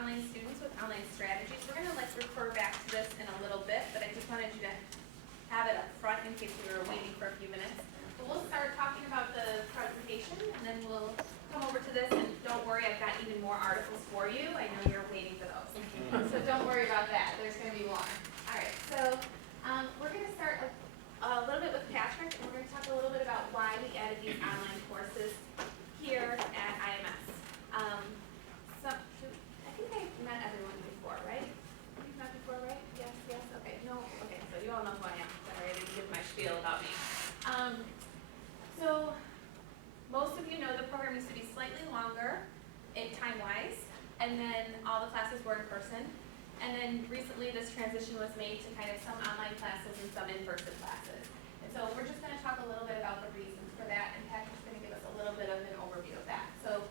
online students with online strategies. We're gonna refer back to this in a little bit, but I just wanted you to have it up front in case you were waiting for a few minutes. But we'll start talking about the presentation and then we'll come over to this, and don't worry, I've got even more articles for you. I know you're waiting for those. So don't worry about that, there's gonna be more. All right, so we're gonna start a little bit with Patrick, and we're gonna talk a little bit about why we added these online courses here at IMS. I think I've met everyone before, right? You've met before, right? Yes, yes, okay, no, okay, so you all know who I am. Sorry, I didn't give my spiel about me. So most of you know the program used to be slightly longer in time-wise, and then all the classes were in person. And then recently this transition was made to kind of some online classes and some in-person classes. And so we're just gonna talk a little bit about the reasons for that, and Patrick's gonna give us a little bit of an overview of that. So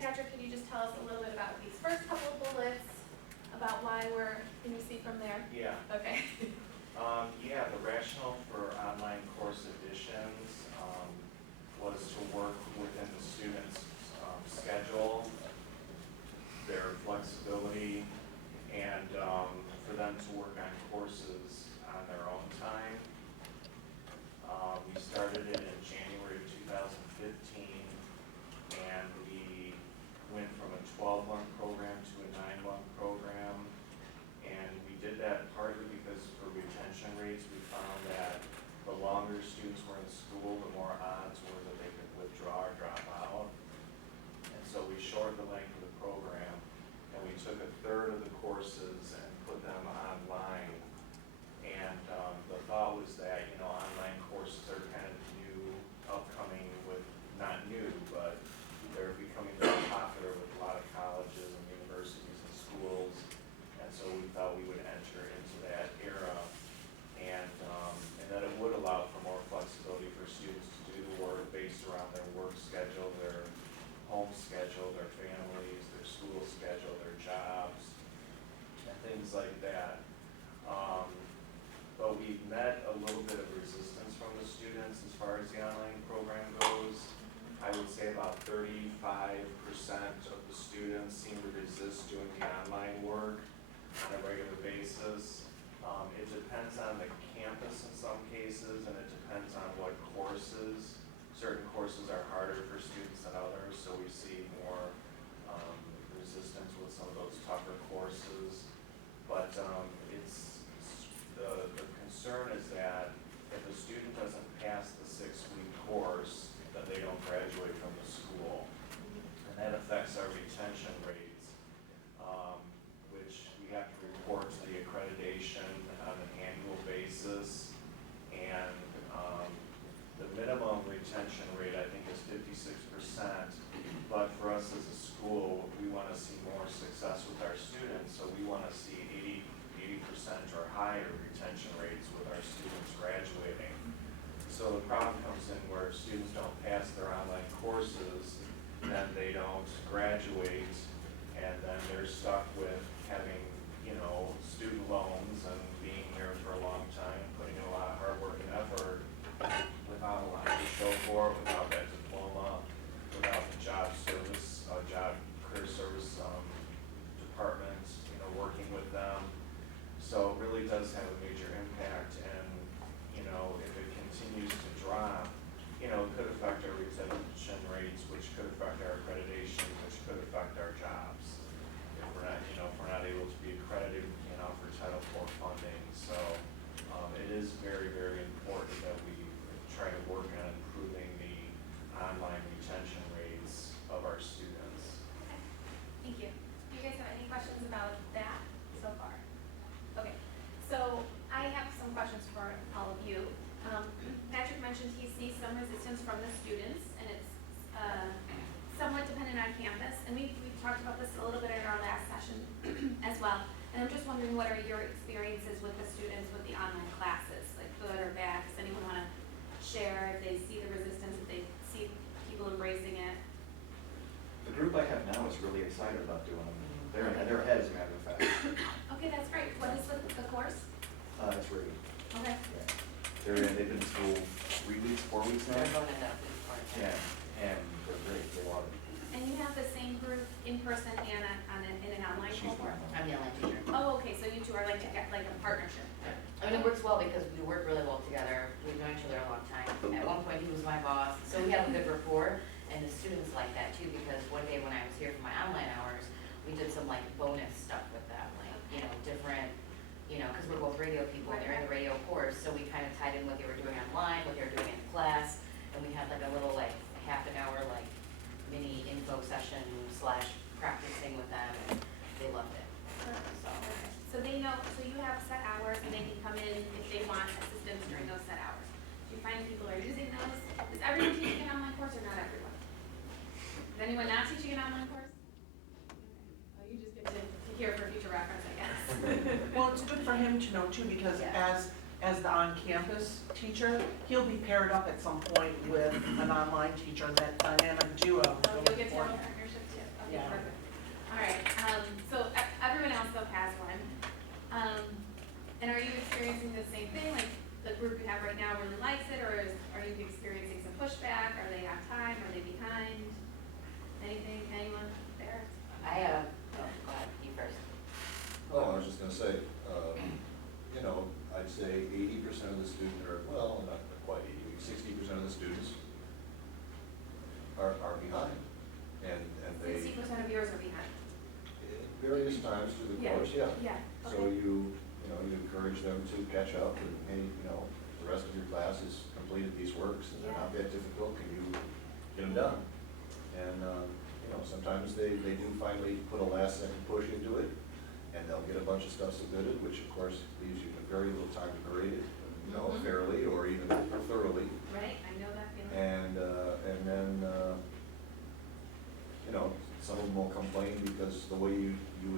Patrick, can you just tell us a little bit about these first couple of bullets, about why can you see from there? Yeah. Okay. Yeah, the rationale for online course additions was to work within the students' schedule, their flexibility, and for them to work on courses on their own time. We started it in January of 2015, and we went from a 12-month program to a 9-month program. And we did that partly because for retention rates, we found that the longer students were in school, the more odds were that they could withdraw or drop out. And so we shortened the length of the program, and we took a third of the courses and put them online. And the thought was that, online courses are kind of new, upcoming with, not new, but they're becoming very popular with a lot of colleges and universities and schools. And so we thought we would enter into that era, and that it would allow for more flexibility for students to do the work based around their work schedule, their home schedule, their families, their school schedule, their jobs, and things like that. But we met a little bit of resistance from the students as far as the online program goes. I would say about 35% of the students seem to resist doing the online work on a regular basis. It depends on the campus in some cases, and it depends on what courses. Certain courses are harder for students than others, so we see more resistance with some of those tougher courses. But the concern is that if a student doesn't pass the 6-week course, then they don't graduate from the school. And that affects our retention rates, which we have to report to the accreditation on an annual basis. And the minimum retention rate, I think, is 56%. But for us as a school, we want to see more success with our students. So we want to see 80% or higher retention rates with our students graduating. So the problem comes in where if students don't pass their online courses, then they don't graduate, and then they're stuck with having, student loans and being here for a long time, putting in a lot of hard work and effort without a lot to show for it, without that diploma, without the job career service department, working with them. So it really does have a major impact, and if it continues to drop, it could affect our retention rates, which could affect our accreditation, which could affect our jobs. If we're not able to be accredited, we can't offer Title IV funding. So it is very, very important that we try to work on improving the online retention rates of our students. Okay, thank you. Do you guys have any questions about that so far? Okay, so I have some questions for all of you. Patrick mentioned he sees some resistance from the students, and it's somewhat dependent on campus. And we talked about this a little bit in our last session as well. And I'm just wondering, what are your experiences with the students with the online classes, like good or bad? Does anyone want to share if they see the resistance, if they see people embracing it? The group I have now is really excited about doing them. They're ahead, as a matter of fact. Okay, that's great. What is the course? That's ready. Okay. Yeah. They've been in school 3 weeks, 4 weeks now. They're going enough this part. Yeah, and they're great. They love it. And you have the same group in person and in an online online She's the cohort? one. I'm the online teacher. Oh, okay, so you two are like a partnership. I mean, it works well because we work really well together. We've known each other a long time. At one point, he was my boss, so we have a good rapport. And the students like that too, because one day when I was here for my online hours, we did some like bonus stuff with them, like, you know, different, you know, because we're both radio people and they're in the radio course, so we kind of tied in what they were doing online, what they were doing in class. And we had like a little like half an hour like mini info session / practicing with them, and they loved it. So they know, so you have set hours and they can come in if they want assistance during those set hours. Do you find people are using those? Is everyone teaching an online course or not everyone? Is anyone not teaching an online course? Oh, you just get to hear for future reference, I guess. Well, it's good for him to know too, because Yeah. as the on-campus teacher, he'll be paired up at some point with an online teacher, and that dynamic duo. So will you'll be get to have a important. partnership too. Okay, Yeah. perfect. All right, so everyone else though has one. And are you experiencing the same thing? Like the group you have right now really likes it, or are you experiencing some pushback? Are they on time? Are they behind? Anything, anyone there? I have, oh, go ahead, you first. Oh, I was just gonna say, you know, I'd say 80% of the students, or, well, not quite 80, 60% of the students are behind. And they, 60% of yours are behind. at various times through the Yeah. course, yeah. Yeah, So okay. you know, you encourage them to catch up and, hey, you know, the rest of your class has completed these works and they're not that difficult, can you get them done? And, you know, sometimes they do finally put a last second push into it and they'll get a bunch of stuff submitted, which of course leaves you with very little time to grade it, you know, Mhm. fairly or even thoroughly. Right, I know that feeling. And then, you know, some of them will complain because the way you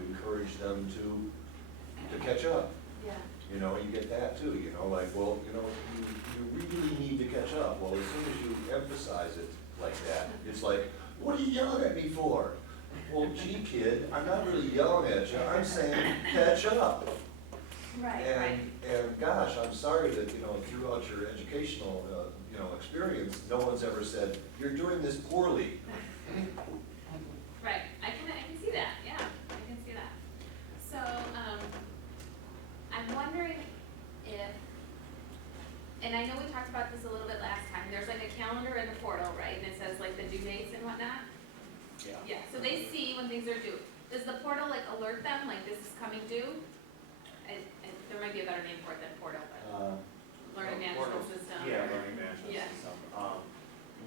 encourage them to catch up. Yeah. You know, you get that too, you know, like, well, you know, you really need to catch up. Well, as soon as you emphasize it like that, it's like, what are you yelling at me for? Well, gee, kid, I'm not really yelling at you, I'm saying catch up. Right, And, right. and gosh, I'm sorry that, you know, throughout your educational, you know, experience, no one's ever said, you're doing this poorly. Right, I can see that, yeah, I can see that. So, I'm wondering if, and I know we talked about this a little bit last time, there's like a calendar in the portal, right, and it says like the due dates and whatnot? Yeah. Yeah, so they see when things are due. Does the portal like alert them, like this is coming due? And there might be a better name for it than portal, but learning management system. Yeah, or- learning management Yeah. system.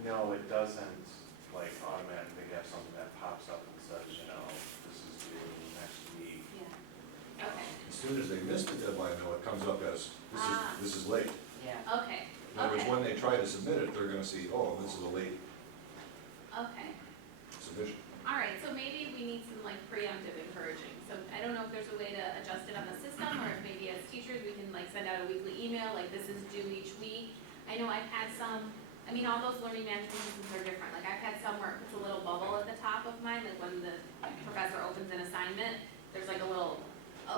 No, it doesn't like automatically have something that pops up and says, you know, this is due next week. Yeah, okay, As soon as they miss the deadline, though, it comes up as, Ah. this is late. Yeah. okay, In other words, okay, when they try to submit it, they're gonna see, oh, this is a late okay. submission. All right, so maybe we need some like preemptive encouraging. So I don't know if there's a way to adjust it on the system, or if maybe as teachers, we can like send out a weekly email, like this is due each week. I know I've had some, I mean, all those learning management systems are different. Like I've had some where it puts a little bubble at the top of mine, like when the professor opens an assignment, there's like a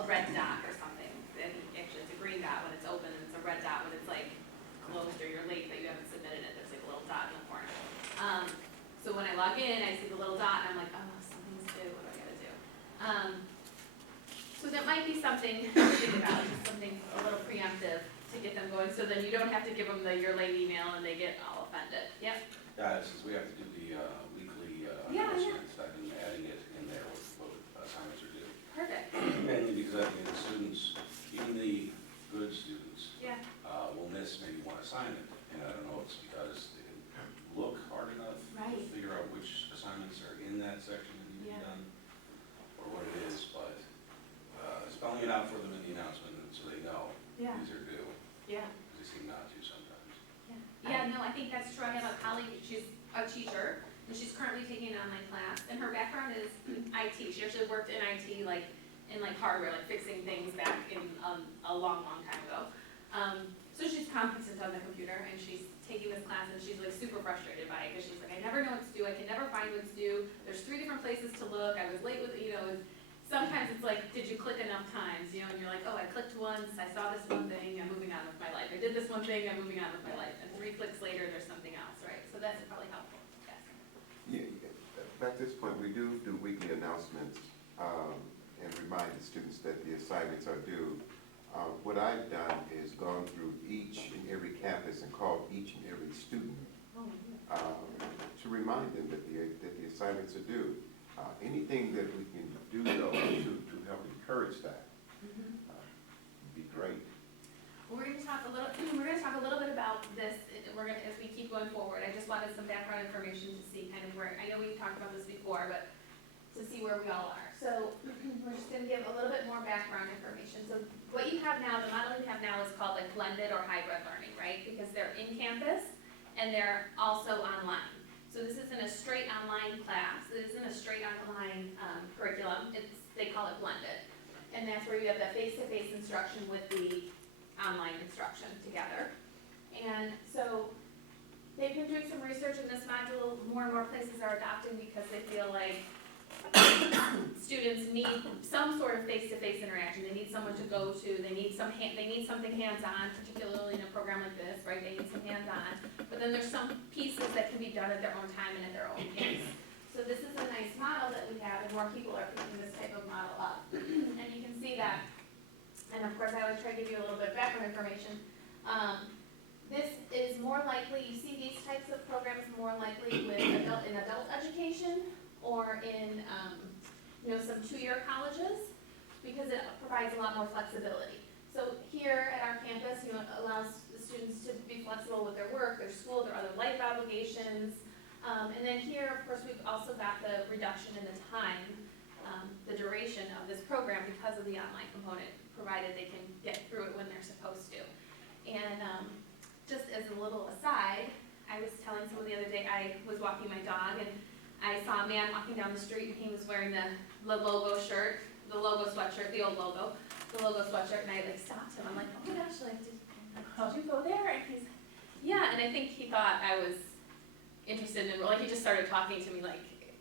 red dot or something. And actually it's a green dot when it's open, and it's a red dot when it's like closed or you're late that you haven't submitted it. There's like a little dot in the corner. So when I log in, I see the little dot and I'm like, oh, something's due, what do I gotta do? So that might be something to think about, just something a little preemptive to get them going, so then you don't have to give them your late email and they get all offended. Yep, Yeah, since we have to do the weekly Yeah, yeah. announcements, I've been adding it in there with what assignments are due. perfect, Mainly because I think the students, even the good students, yeah, will miss maybe one assignment. And I don't know if it's because they didn't look hard enough to Right. figure out which assignments are in that section that need to be Yeah. done, or what it is, but spelling it out for them in the announcement so they know yeah, these are due, yeah. because they seem not to sometimes. Yeah, no, I think that's true. I have a colleague, she's a teacher, and she's currently taking an online class, and her background is IT. She actually worked in IT, like, in like hardware, like fixing things back in, a long, long time ago. So she's competent on the computer, and she's taking this class, and she's like super frustrated by it, because she's like, I never know what's due, I can never find what's due, there's 3 different places to look, I was late with, you know, sometimes it's like, did you click enough times, you know, and you're like, oh, I clicked once, I saw this one thing, I'm moving on with my life. I did this one thing, I'm moving on with my life. And 3 clicks later, there's something else, right? So that's probably helpful, yes. Yeah, at this point, we do weekly announcements, and remind the students that the assignments are due. What I've done is gone through each and every campus and called each and every student to remind them that the assignments are due. Anything that we can do though to help encourage that would be great. We're gonna talk a little bit about this, as we keep going forward. I just wanted some background information to see kind of where, I know we've talked about this before, but to see where we all are. So we're just gonna give a little bit more background information. So what you have now, the model you have now is called like blended or hybrid learning, right? Because they're in campus and they're also online. So this isn't a straight online class, it isn't a straight online curriculum, they call it blended. And that's where you have the face-to-face instruction with the online instruction together. And so they've been doing some research in this module. More and more places are adopting because they feel like students need some sort of face-to-face interaction. They need someone to go to. They need something hands-on, particularly in a program like this, right? They need some hands-on. But then there's some pieces that can be done at their own time and at their own pace. So this is a nice model that we have, and more people are picking this type of model up. And you can see that. And of course, I always try to give you a little bit of background information. This is more likely, you see these types of programs more likely with adult education or in some 2-year colleges, because it provides a lot more flexibility. So here at our campus, it allows the students to be flexible with their work, their school, their other life obligations. And then here, of course, we've also got the reduction in the time, the duration of this program because of the online component, provided they can get through it when they're supposed to. And just as a little aside, I was telling someone the other day, I was walking my dog and I saw a man walking down the street and he was wearing the logo shirt, the logo sweatshirt, the old logo, the logo sweatshirt, and I stopped him. I'm like, oh my gosh, did you go there? And he's, yeah, and I think he thought I was interested in, he just started talking to me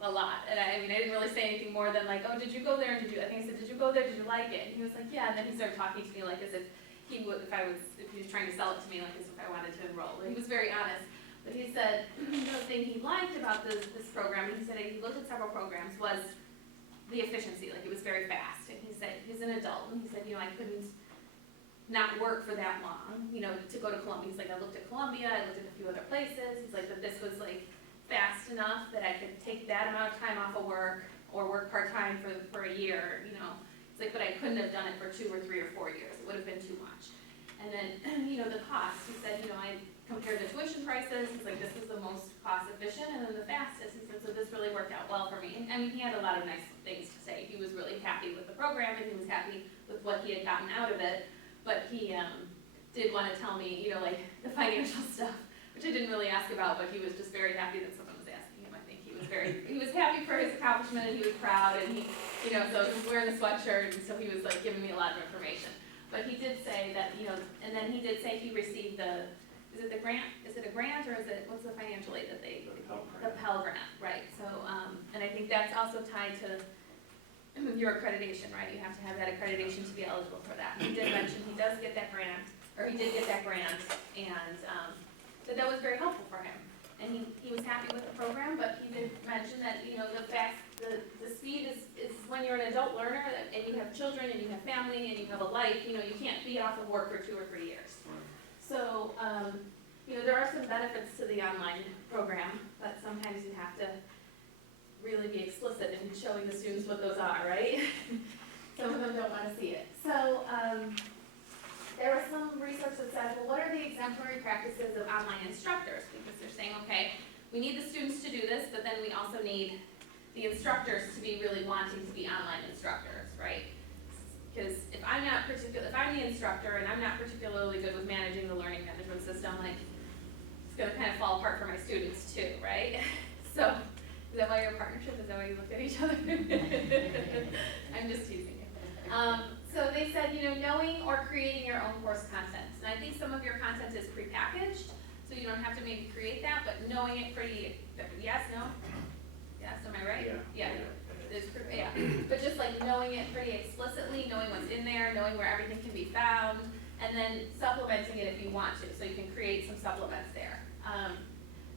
a lot. And I didn't really say anything more than oh, did you go there? And I think I said, did you go there? Did you like it? And he was like, yeah. And then he started talking to me as if he would, if he was trying to sell it to me, as if I wanted to enroll. And he was very honest. But he said the thing he liked about this program, he said he looked at several programs, was the efficiency. It was very fast. And he said he's an adult, and he said, I couldn't not work for that long, to go to Columbia. He's like, I looked at Columbia, I looked at a few other places. He's like, but this was fast enough that I could take that amount of time off of work or work part-time for a year, He's like, but I couldn't have done it for 2 or 3 or 4 years. It would have been too much. And then, the cost, he said, I compared the tuition prices. He's like, this was the most cost efficient and then the fastest. He said, so this really worked out well for me. And he had a lot of nice things to say. He was really happy with the program and he was happy with what he had gotten out of it. But he did want to tell me, the financial stuff, which I didn't really ask about, but he was just very happy that someone was asking him. I think he was happy for his accomplishment and he was proud and he, so he was wearing the sweatshirt and so he was giving me a lot of information. But he did say that, and then he did say he received is it a grant or what's the financial aid that they? The Pell Grant, right. So, and I think that's also tied to your accreditation, right? You have to have that accreditation to be eligible for that. He did mention he did get that grant, and that was very helpful for him. And he was happy with the program, but he did mention that, the speed is when you're an adult learner and you have children and you have family and you have a life, you can't be off of work for 2 or 3 years. So, there are some benefits to the online program, but sometimes you have to really be explicit in showing the students what those are, right? Some of them don't want to see it. So, there was some research that said, well, what are the exemplary practices of online instructors? Because they're saying, okay, we need the students to do this, but then we also need the instructors to be really wanting to be online instructors, right? Because if I'm the instructor and I'm not particularly good with managing the learning management system, it's gonna kind of fall apart for my students too, right? So, is that why your partnership? Is that why you look at each other? I'm just teasing you. So they said, knowing or creating your own course content. And I think some of your content is prepackaged, so you don't have to maybe create that, but knowing it pretty, yes, no? Yes, am I right? Yeah. Yeah. But just knowing it pretty explicitly, knowing what's in there, knowing where everything can be found, and then supplementing it if you want to, so you can create some supplements there.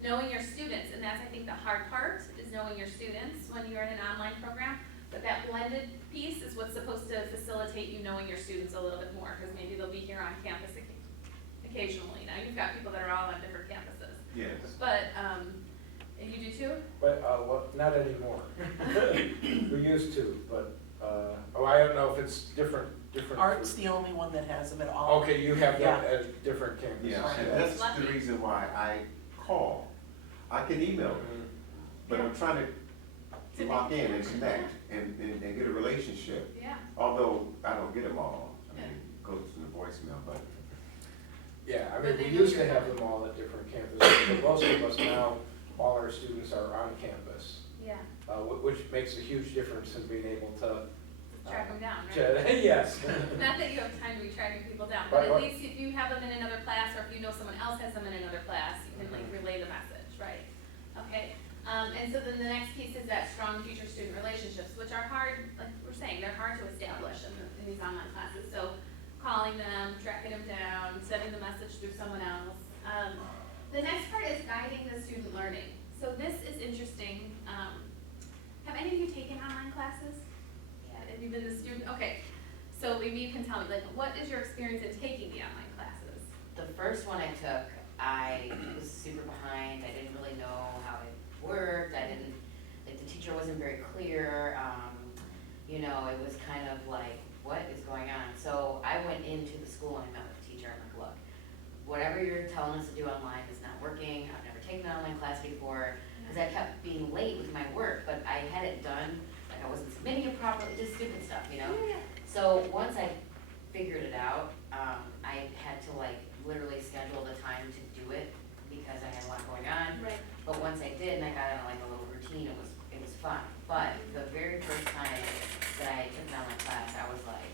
Knowing your students, and that's I think the hard part, is knowing your students when you're in an online program, but that blended blended piece is what's supposed to facilitate you knowing your students a little bit more, because maybe they'll be here on campus occasionally. Now, you've got people that are all on different campuses, Yes. but, and you do too? But, well, not anymore. We used to, but, I don't know if it's different. Art's the only one that has them at all. Okay, you have Yeah. that at different campuses. Yeah, Right. and that's the reason why I call. I can email them, Mhm. but I'm trying To to lock make- in and connect and get a relationship. Yeah. Although I don't get them all. I mean, it goes to the voicemail, but Yeah, I But mean, they we know used to you're- have them all at different campuses, but most of us now, all our students are on campus, Yeah, which makes a huge difference in being able to. track them down, right? Yes. Not that you have time to be tracking people down, Right, but at right. least if you have them in another class, or if you know someone else has them in another class, you can like relay the message, right? Okay, and so then the next piece is that strong teacher-student relationships, which are hard, like we're saying, they're hard to establish in these online classes. So calling them, tracking them down, sending the message through someone else. The next part is guiding the student learning. So this is interesting. Have any of you taken online classes? Have you been a student? Okay, so maybe you can tell me, like, what is your experience in taking the online classes? The first one I took, I was super behind, I didn't really know how it worked, like, the teacher wasn't very clear, you know, it was kind of like, what is going on? So I went into the school and I met with the teacher, I'm like, look, whatever you're telling us to do online is not working, I've never taken an online class before, because I kept being late with my work, but I had it done, like I wasn't submitting it properly, just stupid stuff, you know? Yeah. So once I figured it out, I had to like literally schedule the time to do it because I had a lot going on. Right. But once I did and I got in like a little routine, it was fun. But the very first time that I took an online class, I was like,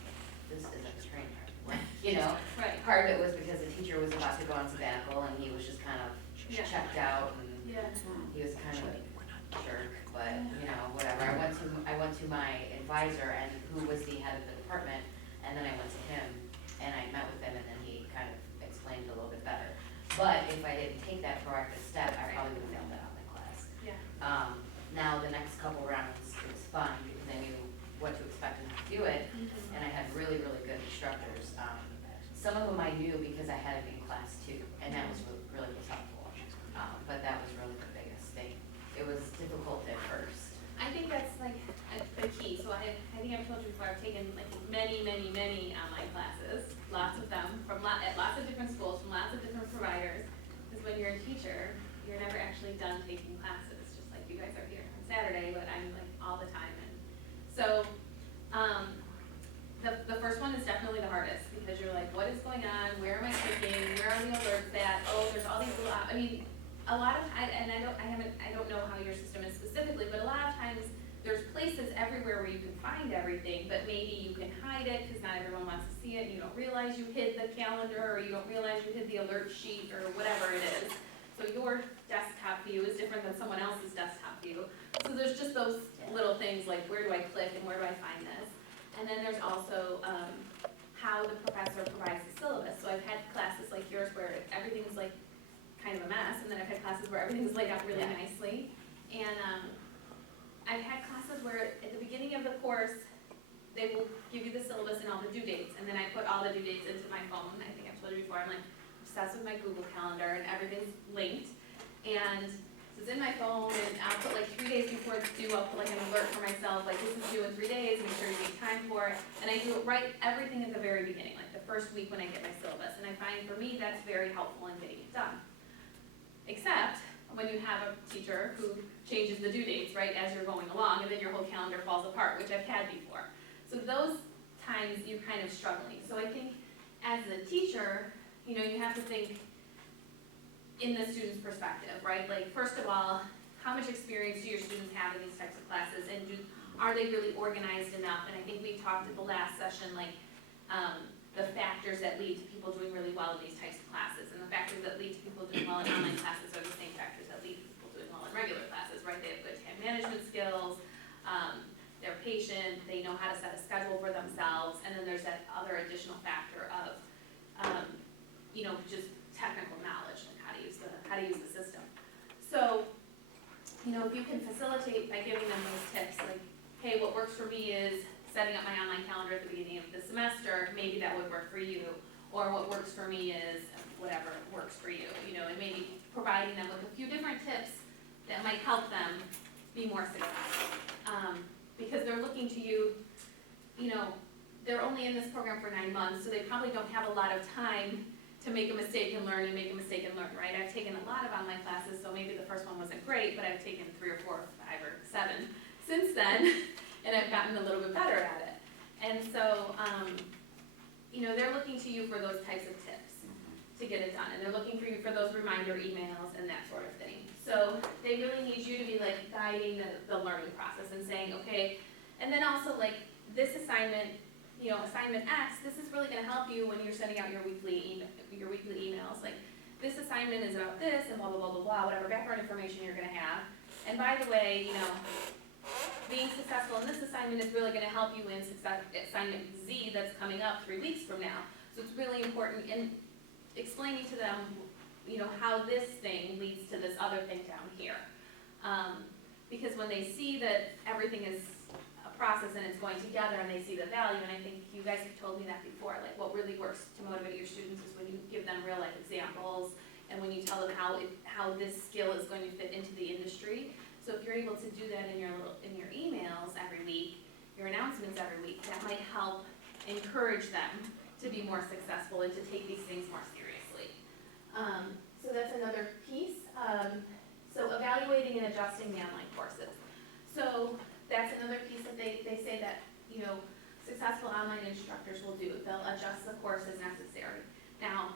this is a train wreck, you know? Right. Part of it was because the teacher was about to go on sabbatical and he was just kind of Yeah. checked out and Yeah. he was kind of a jerk, but, you know, whatever. I went to my advisor and who was the head of the department, and then I went to him, and I met with him, and then he kind of explained it a little bit better. But if I didn't take that proactive step, I probably would have failed that online class. Yeah. Now, the next couple rounds, it was fun, because I knew what to expect and how to do it, and I had really, really good instructors. Some of them I knew because I had them in class too, and that was really was helpful. But that was really the biggest thing. It was difficult at first. I think that's like a key. So I think I've told you before, I've taken like many online classes, lots of them, at lots of different schools, from lots of different providers. Because when you're a teacher, you're never actually done taking classes, just like you guys are here on Saturday, but I'm like all the time. And so, the first one is definitely the hardest, because you're like, what is going on? Where am I clicking? Where are the alerts at? Oh, there's all these little, I mean, a lot of, I don't know how your system is specifically, but a lot of times there's places everywhere where you can find everything, but maybe you can hide it because not everyone wants to see it, and you don't realize you hid the calendar, or you don't realize you hid the alert sheet, or whatever it is. So your desktop view is different than someone else's desktop view. So there's just those little things like, where do I click and where do I find this? And then there's also how the professor provides the syllabus. So I've had classes like yours where everything's like kind of a mess, and then I've had classes where everything's laid out really nicely. And I've had classes where at the beginning of the course, they will give you the syllabus and all the due dates, and then I put all the due dates into my phone. I think I've told you before, I'm like obsessed with my Google Calendar, and everything's linked. And so it's in my phone, and I'll put like 3 days before it's due, I'll put like an alert for myself, like this is due in 3 days, make sure you make time for it. And I do it right, everything at the very beginning, like the first week when I get my syllabus. And I find for me, that's very helpful in getting it done. Except when you have a teacher who changes the due dates, right, as you're going along, and then your whole calendar falls apart, which I've had before. So those times you're kind of struggling. So I think as a teacher, you know, you have to think in the student's perspective, right? Like, first of all, how much experience do your students have in these types of classes, and are they really organized enough? And I think we talked at the last session, like, the factors that lead to people doing really well in these types of classes, and the factors that lead to people doing well in online classes are the same factors that lead to people doing well in regular classes, right? They have good time management skills, they're patient, they know how to set a schedule for themselves, and then there's that other additional factor of, you know, just technical knowledge, like how to use the system. So, you know, if you can facilitate by giving them those tips, like, hey, what works works for me is setting up my online calendar at the beginning of the semester, maybe that would work for you. Or what works for me is whatever works for you, you know, and maybe providing them with a few different tips that might help them be more successful. Because they're looking to you, you know, they're only in this program for 9 months, so they probably don't have a lot of time to make a mistake and learn, right? I've taken a lot of online classes, so maybe the first one wasn't great, but I've taken 3 or 4 or 5 or 7 since then, and I've gotten a little bit better at it. And so, you know, they're looking to you for those types of tips to get it done, and they're looking for you for those reminder emails and that sort of thing. So they really need you to be like guiding the learning process and saying, okay, and then also like this assignment, you know, assignment X, this is really gonna help you when you're sending out your weekly emails. Like, this assignment is about this and blah, blah, blah, blah, blah, whatever background information you're gonna have. And by the way, you know, being successful in this assignment is really gonna help you in assignment Z that's coming up 3 weeks from now. So it's really important in explaining to them, you know, how this thing leads to this other thing down here. Because when they see that everything is a process and it's going together and they see the value, and I think you guys have told me that before, like what really works to motivate your students is when you give them real life examples and when you tell them how this skill is going to fit into the industry. So if you're able to do that in your emails every week, your announcements every week, that might help encourage them to be more successful and to take these things more seriously. So that's another piece. So evaluating and adjusting the online courses. So that's another piece that they say that, you know, successful online instructors will do. They'll adjust the course as necessary. Now,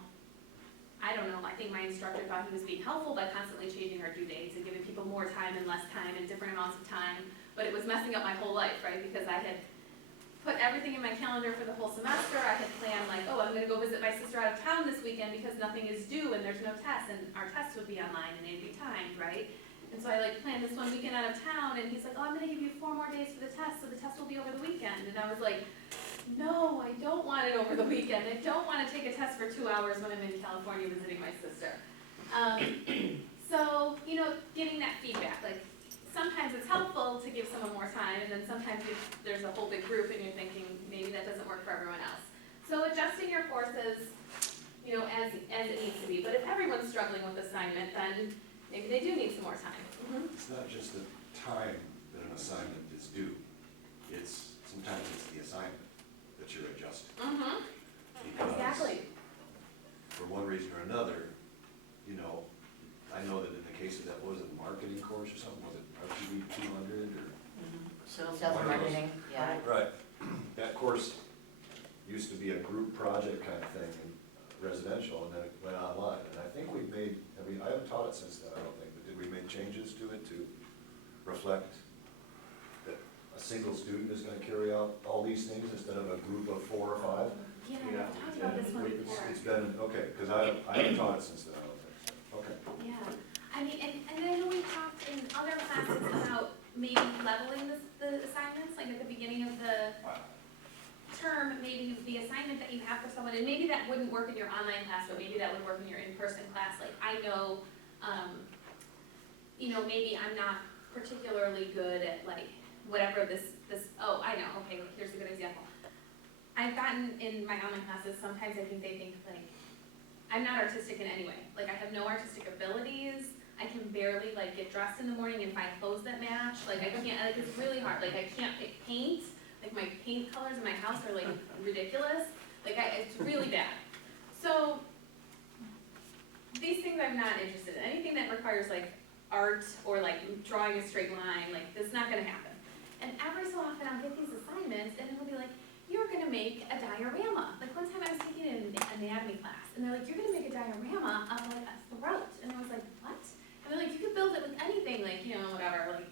I don't know, I think my instructor thought he was being helpful by constantly changing our due dates and giving people more time and less time and different amounts of time, but it was messing up my whole life, right? Because I had put everything in my calendar for the whole semester. I had planned like, oh, I'm gonna go visit my sister out of town this weekend because nothing is due and there's no tests, and our tests would be online and they'd be timed, right? And so I like planned this one weekend out of town, and he's like, oh, I'm gonna give you 4 more days for the test, so the test will be over the weekend. And I was like, no, I don't want it over the weekend. I don't want to take a test for 2 hours when I'm in California visiting my sister. So, you know, getting that feedback, like sometimes it's helpful to give someone more time, and then sometimes there's a whole big group and you're thinking maybe that doesn't work for everyone else. So adjusting your courses, you know, as it needs to be. But if everyone's struggling with assignment, then maybe they do need some more time. It's not just the time that an assignment is due, sometimes it's the assignment that you're adjusting. Because Exactly. for one reason or another, you know, I know that in the case of that, was it a marketing course or something, was it RTV 200 or? Sales and marketing, yeah. Right, that course used to be a group project kind of thing in residential, and then it went online, and I think we I haven't taught it since then, I don't think, but did we make changes to it to reflect that a single student is gonna carry out all these things instead of a group of 4 or 5? Yeah, we've talked about this one before. It's been, okay, because I haven't taught it since then, I don't think so. Okay. Yeah, I mean, and I know we talked in other classes about maybe leveling the assignments, like at the beginning of the term, maybe the assignment that you have for someone, and maybe that wouldn't work in your online class, but maybe that would work in your in-person class. Like I know, you know, maybe I'm not particularly good at like whatever oh, I know, okay, here's a good example. I've gotten in my online classes, sometimes I think they think like, I'm not artistic in any way. Like I have no artistic abilities. I can barely like get dressed in the morning and find clothes that match. Like I can't, like it's really hard. Like I can't pick paint. Like my paint colors in my house are like ridiculous. Like it's really bad. So these things I'm not interested in. Anything that requires like art or like drawing a straight line, like this is not gonna happen. And every so often I'll get these assignments and it'll be like, you're gonna make a diorama. Like one time I was taking an anatomy class and they're like, you're gonna make a diorama of like a throat. And I was like, what? And they're like, you could build it with anything, like, you know, whatever, like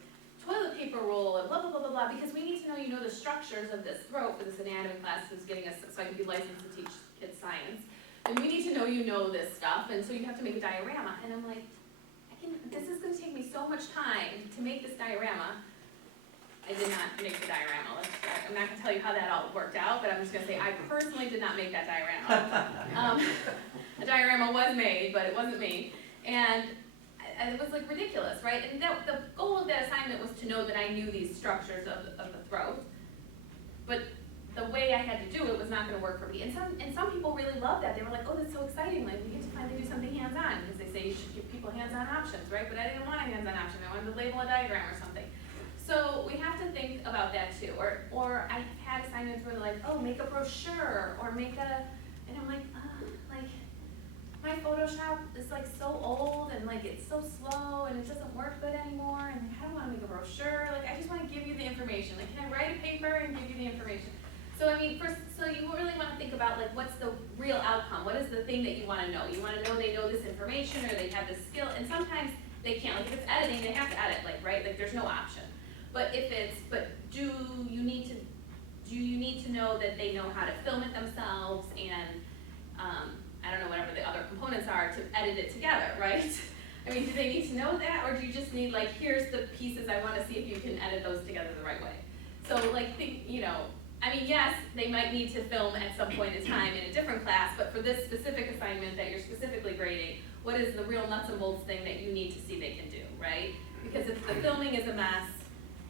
toilet paper roll and blah, blah, blah, blah, blah, because we need to know you know the structures of this throat for this anatomy class who's getting us, so I can be licensed to teach kids science. And we need to know you know this stuff, and so you have to make a diorama. And I'm like, this is gonna take me so much time to make this diorama. I did not make the diorama. I'm not gonna tell you how that all worked out, but I'm just gonna say I personally did not make that diorama. A diorama was made, but it wasn't me. And it was like ridiculous, right? And the goal of that assignment was to know that I knew these structures of the throat. and some people really love that. They were like, oh, that's so exciting, like, we get to finally do something hands-on, because they say you should give people hands-on options, right? But I didn't want a hands-on option, I wanted to label a diagram or something. So we have to think about that too, or I've had assignments where they're like, oh, make a brochure, or make a, and I'm like, my Photoshop is like so old, and like it's so slow, and it doesn't work good anymore, and like, I don't wanna make a brochure, like, I just wanna give you the information, like, can I write a paper and give you the information? So I mean, first, so you really wanna think about like, what's the real outcome, what is the thing that you wanna know? You wanna know they know this information, or they have this skill, and sometimes they can't, like if it's editing, they have to edit, like, right, like there's no option. But if it's, do you need to know that they know how to film it themselves, and, I don't know, whatever the other components are to edit it together, right? I mean, do they need to know that, or do you just need like, here's the pieces, I wanna see if you can edit those together the right way? So like, think, I mean, yes, they might need to film at some point in time in a different class, but for this specific assignment that you're specifically grading, what is the real nuts and bolts thing that you need to see they can do, right? Because if the filming is a mess,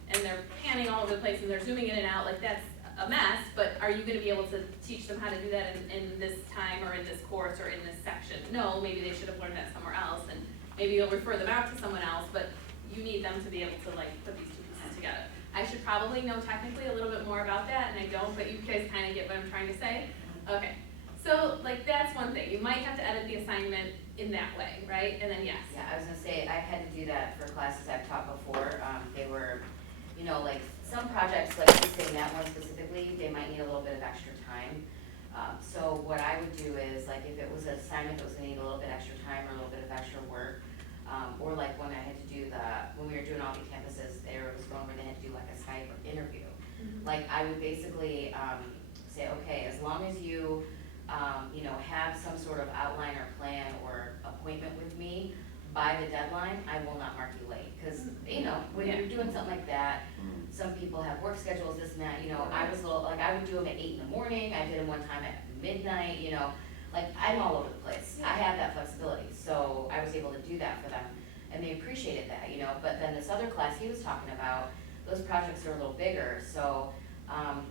and they're panning all over the place, and they're zooming in and out, like that's a mess, but are you gonna be able to teach them how to do that in this time, or in this course, or in this section? No, maybe they should have learned that somewhere else, and maybe you'll refer them out to someone else, but you need them to be able to like put these two pieces together. I should probably know technically a little bit more about that, and I don't, but you guys kinda get what I'm trying to say? Okay, so like that's one thing, you might have to edit the assignment in that way, right? And then yes. Yeah, I was gonna say, I've had to do that for classes I've taught before. They were, like some projects, like you saying that one specifically, they might need a little bit of extra time. So what I would do is, like if it was an assignment that was gonna need a little bit extra time or a little bit of extra work, or like when I had to do when we were doing all the campuses, there was one where they had to do like a Skype interview. Like I would basically say, okay, as long as you, have some sort of outline or plan or appointment with me by the deadline, I will not mark you late. Because, when you're doing something like that, some people have work schedules, this and that, I was a little, like I would do them at 8 in the morning, I did them one time at midnight, like I'm all over the place. I have that flexibility, so I was able to do that for them, and they appreciated that, but then this other class he was talking about, those projects are a little bigger, so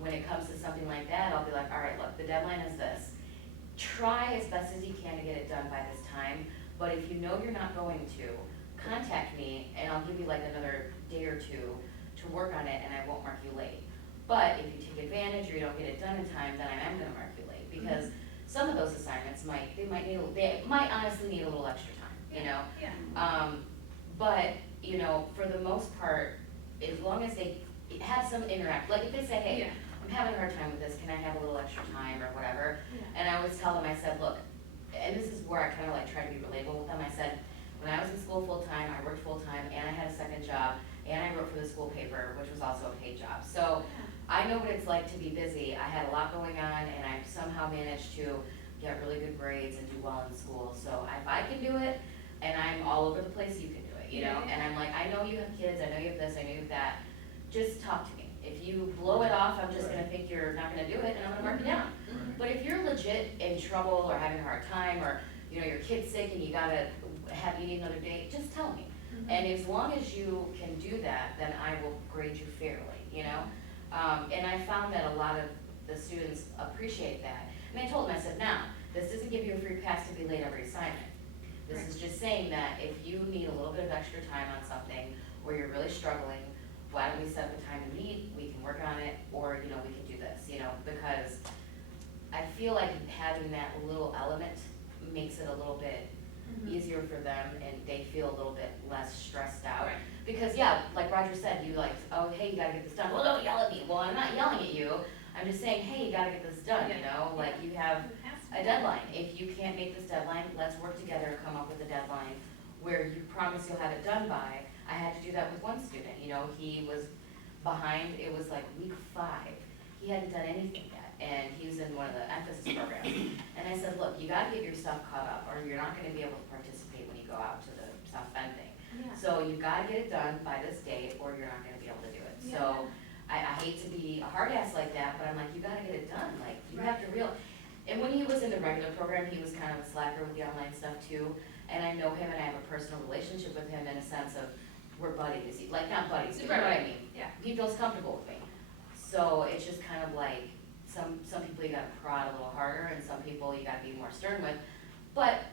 when it comes to something like that, I'll be like, all right, look, the deadline is this. Try as best as you can to get it done by this time, but if you know you're not going to, contact me and I'll give you like another day or two to work on it, and I won't mark you late. But if you take advantage or you don't get it done in time, then I am gonna mark you late, because some of those assignments might honestly need a little extra time, Yeah. But, for the most part, as long as they have some interact, like if they say, hey, Yeah. I'm having a hard time with this, can I have a little extra time or whatever? Yeah. And I always tell them, I said, look, and this is where I kind of like try to be relatable with them, I said, when I was in school full-time, I worked full-time, and I had a second job, and I wrote for the school paper, which was also a paid job. So I know what it's like to be busy. I had a lot going on, and I somehow managed to get really good grades and do well in school. So if I can do it, and I'm all over the place, you can do it, And I'm like, I know you have kids, I know you have this, I know you have that. Just talk to me. If you blow it off, I'm just gonna think you're not gonna do it, and I'm gonna mark you down. But if you're legit in trouble or having a hard time, or your kid's sick and you need another day, just tell me. And as long as you can do that, then I will grade you fairly, And I found that a lot of the students appreciate that. And I told them, I said, now, this doesn't give you a free pass to be late every assignment. This is just saying that if you need a little bit of extra time on something, or you're really struggling, why don't we set up a time to meet, we can work on it, or, we can do this, because I feel like having that little element makes it a little bit easier for them, and they feel a little bit less stressed out. Right. Because like Roger said, you like, oh, hey, you gotta get this done. Well, don't yell at me. Well, I'm not yelling at you. I'm just saying, hey, you gotta get this done, like you have a deadline. If you can't make this deadline, let's work together and come up with a deadline where you promise you'll have it done by. I had to do that with one student, he was behind, it was like week 5. He hadn't done anything yet, and he was in one of the emphasis programs. And I said, look, you gotta get your stuff caught up, or you're not gonna be able to participate when you go out to the South Bend thing. Yeah. So you gotta get it done by this date, or you're not gonna be able to do it. Yeah. So I hate to be a hard ass like that, but I'm like, you gotta get it done, like, you have to and when he was in the regular program, he was kind of a slacker with the online stuff too. And I know him, and I have a personal relationship with him in a sense of, we're buddies, like not buddies, but you know what I mean? Yeah. He feels comfortable with me. So it's just kind of like, some people you gotta prod a little harder, and some people you gotta be more stern with. But,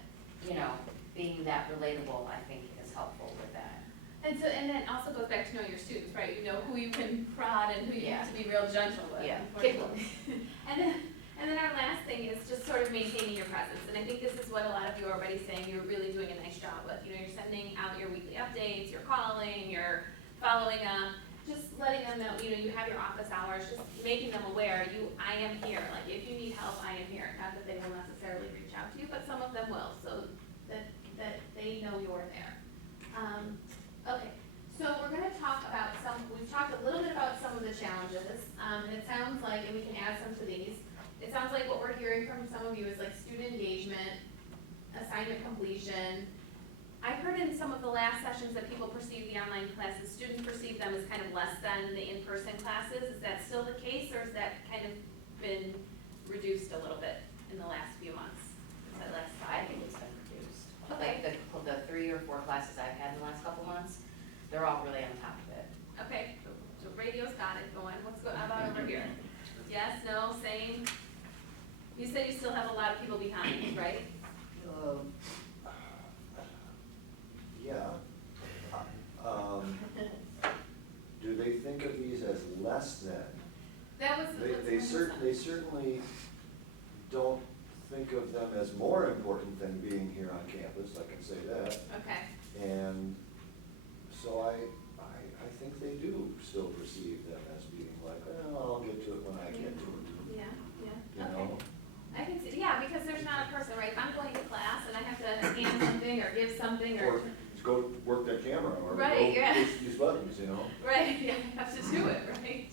you know, being that relatable, I think, is helpful with that. And so, and that also goes back to know your students, right? You know who you can prod and who you have to be real gentle with. Yeah. unfortunately. And then our last thing is just sort of maintaining your presence. And I think this is what a lot of you are already saying you're really doing a nice job with. You know, you're sending out your weekly updates, you're calling, you're following up, just letting them know, you know, you have your office hours, just making them aware, I am here. Like, if you need help, I am here. Not that they will necessarily reach out to you, but some of them will, so that they know you're there. Okay, so we're gonna talk about we've talked a little bit about some of the challenges, and it sounds like, and we can add some to these, it sounds like what we're hearing from some of you is like student engagement, assignment completion. I've heard in some of the last sessions that people perceive the online classes, students perceive them as kind of less than the in-person classes. Is that still the case, or has that kind of been reduced a little bit in the last few months? Is that less? I think it's been reduced. Okay. Like the 3 or 4 classes I've had in the last couple months, they're all really on top of it. Okay, so radio's got it going. How about over here? Yes, no, same? You said you still have a lot of people behind, right? Yeah. Do they think of these as less than? That was. They certainly don't think of them as more important than being here on campus, I can say that. Okay. And so I think they do still perceive them as being like, well, I'll get to it when I get to it, Yeah, you okay. know? I can see, yeah, because there's not a person, right? If I'm going to class and I have to hand something or give something Or go work that camera, or Right, go yeah. push these buttons, you know? Right, yeah, I have to do it, right?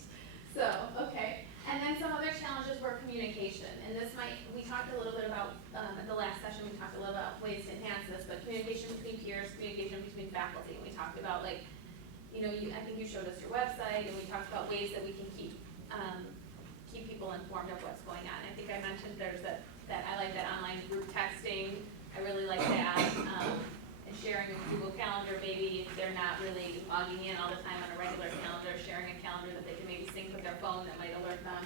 So, okay. And then some other challenges were communication. And this we talked a little bit about, at the last session, we talked a little about ways to enhance this, but communication between peers, communication between faculty. And we talked about, like, you know, I think you showed us your website, and we talked about ways that we can keep people informed of what's going on. I think I mentioned there's that I like that online group texting. I really like that. And sharing a Google Calendar, maybe if they're not really logging in all the time on a regular calendar, sharing a calendar that they can maybe sync with their phone that might alert them.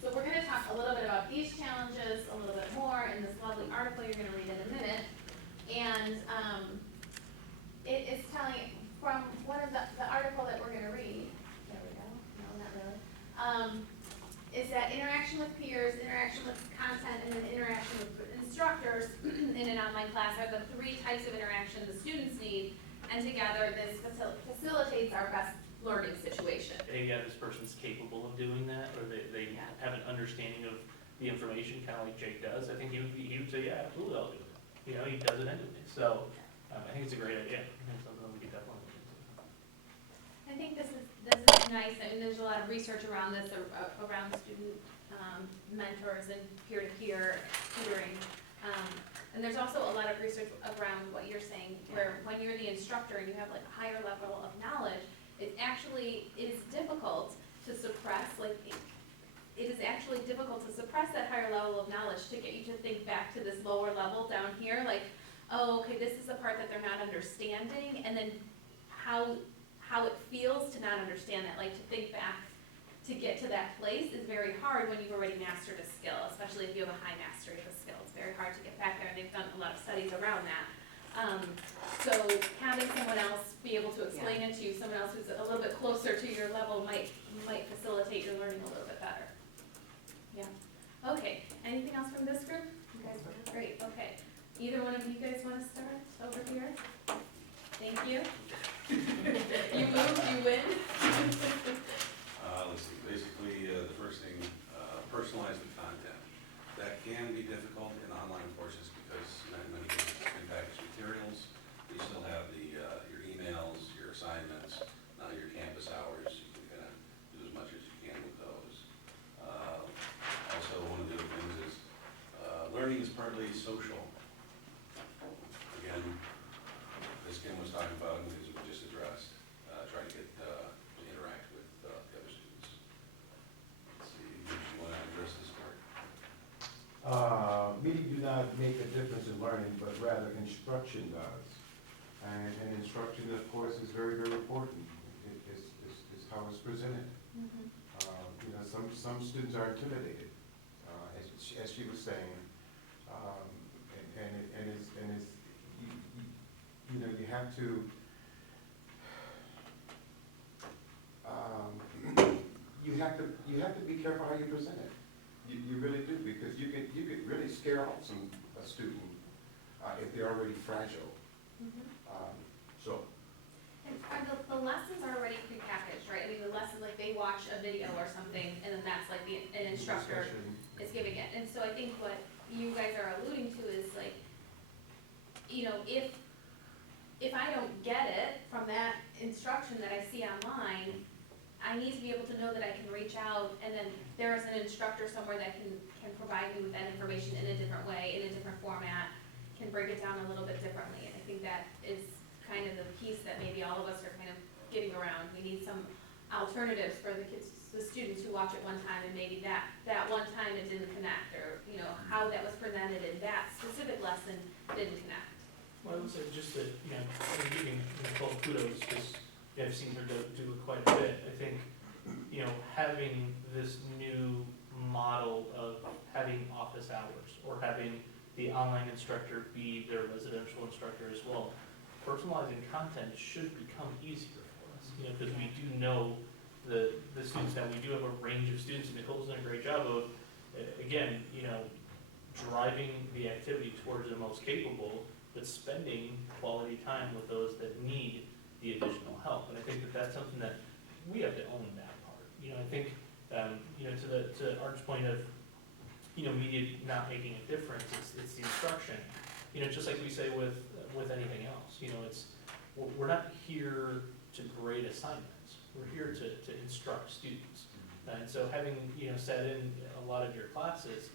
So we're gonna talk a little bit about these challenges a little bit more in this lovely article you're gonna read in a minute. And it is telling from one of the article that we're gonna read, there we go, no, not really, is that interaction with peers, interaction with content, and then interaction with instructors in an online class are the 3 types of interaction the students need, and together this facilitates our best learning situation. Yeah, this person's capable of doing that, or they have an understanding of the information, kind of like Jake does. I think he would say, yeah, absolutely, I'll do it. You know, he does it anyway. So I think it's a great idea. I think it's something that we could definitely look into. I think this is nice. I mean, there's a lot of research around this, around student mentors and peer-to-peer tutoring. And there's also a lot of research around what you're saying, where when you're the instructor and you have like a higher level of knowledge, it is difficult to suppress, it is actually difficult to suppress that higher level of knowledge to get you to think back to this lower level down here, like, oh, okay, this is the part that they're not understanding, and then how it feels to not understand that, like to think back to get to that place is very hard when you've already mastered a skill, especially if you have a high mastery of a skill. It's very hard to get back there, and they've done a lot of studies around that. So having someone else be able to explain it to you, someone else who's a little bit closer to your level might facilitate your learning a little bit better. Yeah. Okay, anything else from this group? You guys were great, okay. Either one of you guys want to start over here? Thank you. You moved, you win. Let's see, basically, the first thing, personalize the content. That can be difficult in online courses because many prepackaged materials. You still have your emails, your assignments, now your campus hours. You can kind of do as much as you can with those. Also, one of the other things is learning is partly social. Again, as Kim was talking about, and as we just addressed, trying to get to interact with the other students. Let's see, do you want to address this part? Media do not make a difference in learning, but rather instruction does. And instruction, of course, is very, very important. It's how it's presented. Mm-hmm. You know, some students are intimidated, as she was saying. And it's, you know, you have to, you have to be careful how you present it. You really do, because you could really scare off a student if they're already fragile. So. And are the lessons are already prepackaged, right? I mean, the lessons, like they watch a video or something, and then that's like an instructor is giving it. And so I think what you guys are alluding to is like, you know, if I don't get it from that instruction that I see online, I need to be able to know that I can reach out, and then there is an instructor somewhere that can provide me with that information in a different way, in a different format, can break it down a little bit differently. And I think that is kind of the piece that maybe all of us are kind of getting around. We need some alternatives for the kids, the students who watch it one time and maybe that one time it didn't connect, or, you know, how that was presented in that specific lesson didn't connect. Well, I would say just that, you know, I'm giving Nicole kudos, because I've seen her do it quite a bit. I think, you know, having this new model of having office hours, or having the online instructor be their residential instructor as well, personalizing content should become easier for us, you know, because we do know the students that we do have a range of students, and Nicole's done a great job of, again, you know, driving the activity towards the most capable, but spending quality time with those that need the additional help. And I think that that's something that we have to own that part. You know, I think, you know, to Art's point of, you know, media not making a difference, it's the instruction. You know, just like we say with anything else, you know, we're not here to grade assignments. We're here to instruct students. And so having, you know, sat in a lot of your classes,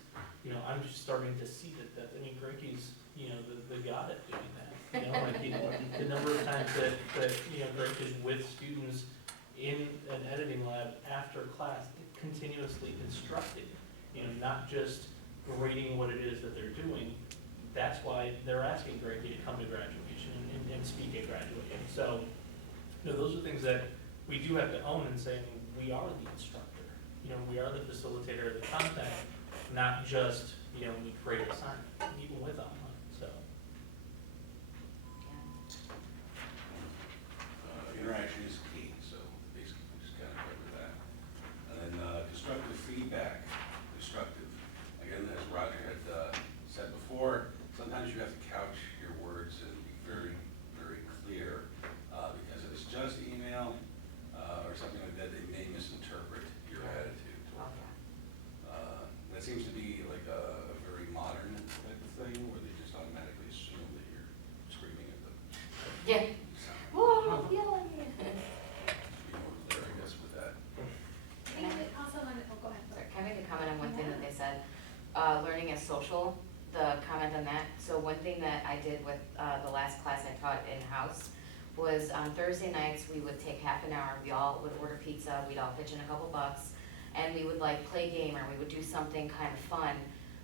you know, I'm just starting to see that I mean, Greggy's, you know, the god at doing that. You know, like, you know, the number of times that you know, Greg is with students in an editing lab after class, continuously instructing, you know, not just grading what it is that they're doing. That's why they're asking Greggy to come to graduation and speak at graduation. So, you know, those are things that we do have to own and say, we are the instructor. You know, we are the facilitator of the content, not just, you know, we create assignment, even with online. So. Interaction is key, so basically we just kind of cover that. And then constructive feedback, constructive. Again, as Roger had said before, sometimes you have to couch your words and be very, very clear, because if it's just email or something like that, they may misinterpret your attitude toward them. That seems to be like a very modern type of thing, where they just automatically assume that you're screaming at them. Yeah. So, Whoa, yelling. be more clear, I guess, with that. I think also on, oh, go ahead. Sorry, can I make a comment on one thing that they said? Learning as social, the comment on that. So one thing that I did with the last class I taught in-house was on Thursday nights, we would take half an hour, we all would order pizza, we'd all pitch in a couple bucks, and we would like play a game, or we would do something kind of fun,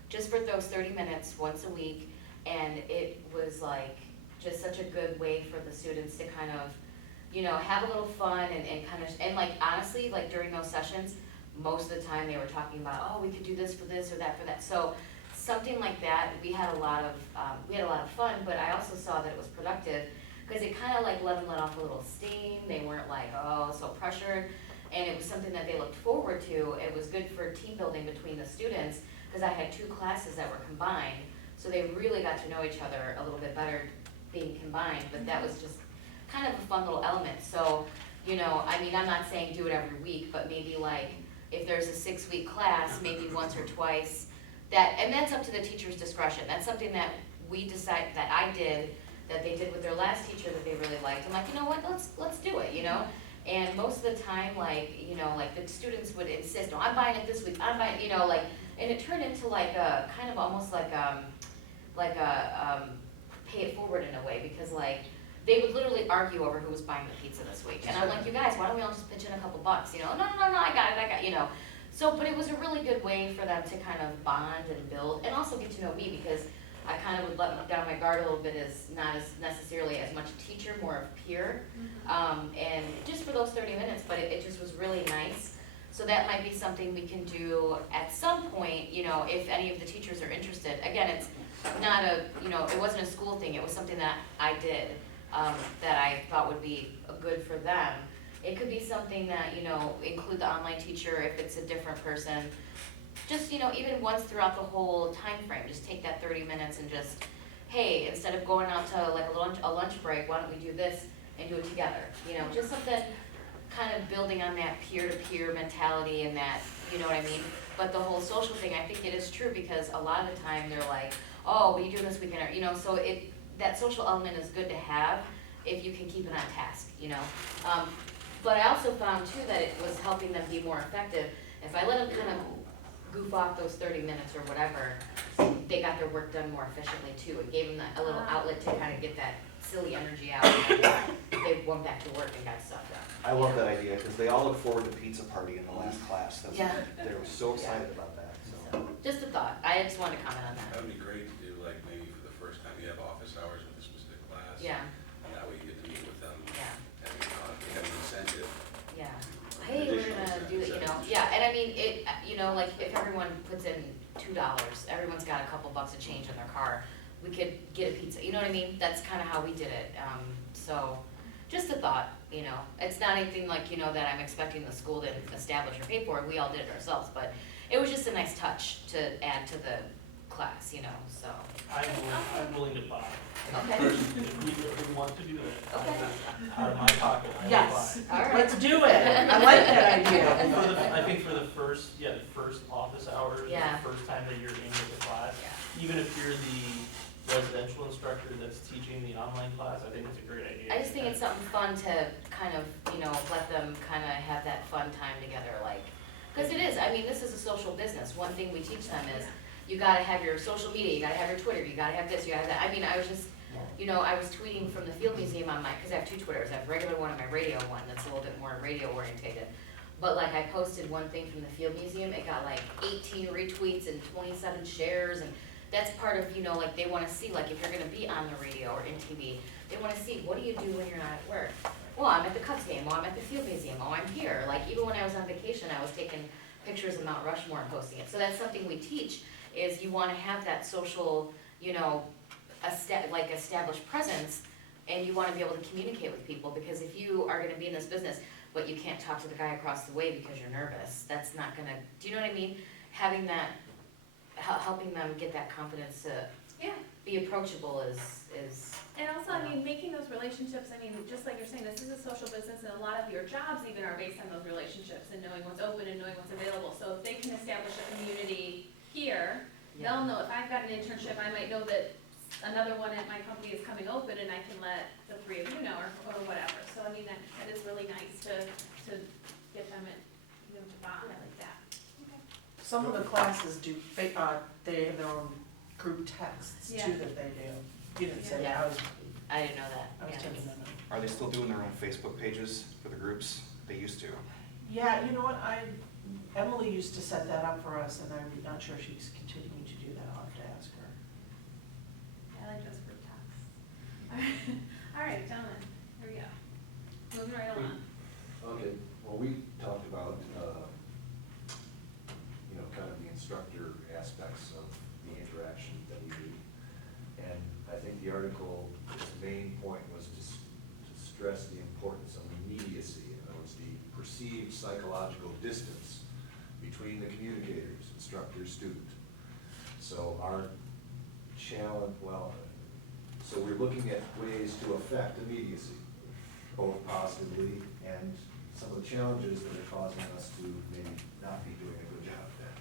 just for those 30 minutes once a week. And it was like just such a good way for the students to kind of, you know, have a little fun and kind of, and like honestly, like during those sessions, most of the time they were talking about, oh, we could do this for this or that for that. So something like that, we had a lot of fun, but I also saw that it was productive, because it kind of like let them let off a little steam. They weren't like, oh, so pressured. And it was something that they looked forward to. It was good for team building between the students, because I had 2 classes that were combined. So they really got to know each other a little bit better being combined, but that was just kind of a fun little element. So, you know, I mean, I'm not saying do it every week, but maybe like if there's a 6-week class, maybe once or twice, and that's up to the teacher's discretion. That's something that we decided, that I did, that they did with their last teacher that they really liked. I'm like, you know what, let's do it, you know? And most of the time, like, you know, like the students would insist, no, I'm buying it this week, I'm buying it, you know, like, and it turned into like a, kind of almost like a pay it forward in a way, because like, they would literally argue over who was buying the pizza this week. And I'm like, you guys, why don't we all just pitch in a couple bucks, you know? No, I got it, you know? So, but it was a really good way for them to kind of bond and build, and also get to know me, because I kind of would let them down my guard a little bit, as not as necessarily as much teacher, more of peer, and just for those 30 minutes, but it just was really nice So that might be something we can do at some point, you know, if any of the teachers are interested. Again, it's not a, you know, it wasn't a school thing, it was something that I did, that I thought would be good for them. It could be something that, you know, include the online teacher if it's a different person. Just, you know, even once throughout the whole time frame, just take that 30 minutes and just, hey, instead of going out to like a lunch break, why don't we do this and do it together? You know, just something kind of building on that peer-to-peer mentality and that, you know what I mean? But the whole social thing, I think it is true because a lot of the time they're like, oh, what are you doing this weekend? Or, you know, so that social element is good to have if you can keep it on task, you know? But I also found too that it was helping them be more effective. If I let them kind of goof off those 30 minutes or whatever, they got their work done more efficiently too. It gave them a little outlet to kind of get that silly energy out. And they went back to work and got stuff done. I love that idea, because they all look forward to pizza party in the last class. That's, Yeah. they were so excited about that, so. So, just a thought. I just wanted to comment on That that. would be great to do, like, maybe for the first time you have office hours with a specific class. Yeah, And that way you get to meet with them, yeah, and, we have an incentive. yeah. Hey, we're gonna do it, you know, yeah, and I mean, it, you know, like, if everyone puts in $2, everyone's got a couple bucks of change in their car, we could get a pizza, you know what I mean? That's kind of how we did it, so, just a thought, you know, it's not anything like, you know, that I'm expecting the school to establish or pay for, we all did it ourselves, but it was just a nice touch to add to the class, you know, so. I'm willing to buy. Okay. If we want to do that, Okay. out of my pocket, I will buy. Yes, All right. let's do it. I like that And idea. for the, I think for the first office hours, Yeah. the first time that you're in with the class, Yeah. even if you're the residential instructor that's teaching the online class, I think it's a great idea. I just think it's something fun to kind of, you know, let them kind of have that fun time together, like, because it is, I mean, this is a social business. One thing we teach them is, you gotta have your social media, you gotta have your Twitter, you gotta have this, you gotta have that. I mean, I was just, you know, I was tweeting from the Field Museum on my, because I have 2 Twitters. I have a regular one and my radio one that's a little bit more radio orientated. But like, I posted one thing from the Field Museum, it got like 18 retweets and 27 shares, and that's part of, you know, like, they wanna see, like, if you're gonna be on the radio or in TV, they wanna see, what do you do when you're not at work? Well, I'm at the Cubs game, well, I'm at the Field Museum, oh, I'm here. Like, even when I was on vacation, I was taking pictures of Mount Rushmore and posting it. So that's something we teach, is you wanna have that social, you know, established presence, and you wanna be able to communicate with people, because if you are gonna be in this business, but you can't talk to the guy across the way because you're nervous, that's not gonna, do you know what I mean? Having that, helping them get that confidence to Yeah. be approachable is. And also, I mean, making those relationships, I mean, just like you're saying, this is a social business, and a lot of your jobs even are based on those relationships and knowing what's open and knowing what's available. So if they can establish a community here, they'll know, if I've got an internship, I might know that another one at my company is coming open, and I can let the 3 of you know, or whatever. So I mean, that is really nice to get them at, you know, to bond like that. Okay. Some of the classes do, they have their own group texts too Yeah. that they do. You didn't say that, Yeah. I I didn't know that. was Yeah. taking them. Are they still doing their own Facebook pages for the groups? They used to. Yeah, you know what, Emily used to set that up for us, and I'm not sure she's continuing to do that, I'll have to ask her. I like those group talks. All right, gentlemen, here we go. Moving right along. Okay, well, we talked about, you know, kind of the instructor aspects of the interaction that we need. And I think the article, its main point was to stress the importance of immediacy. In other words, the perceived psychological distance between the communicators, instructor, student. So our challenge, so we're looking at ways to affect immediacy, both positively and some of the challenges that are causing us to maybe not be doing a good job at that.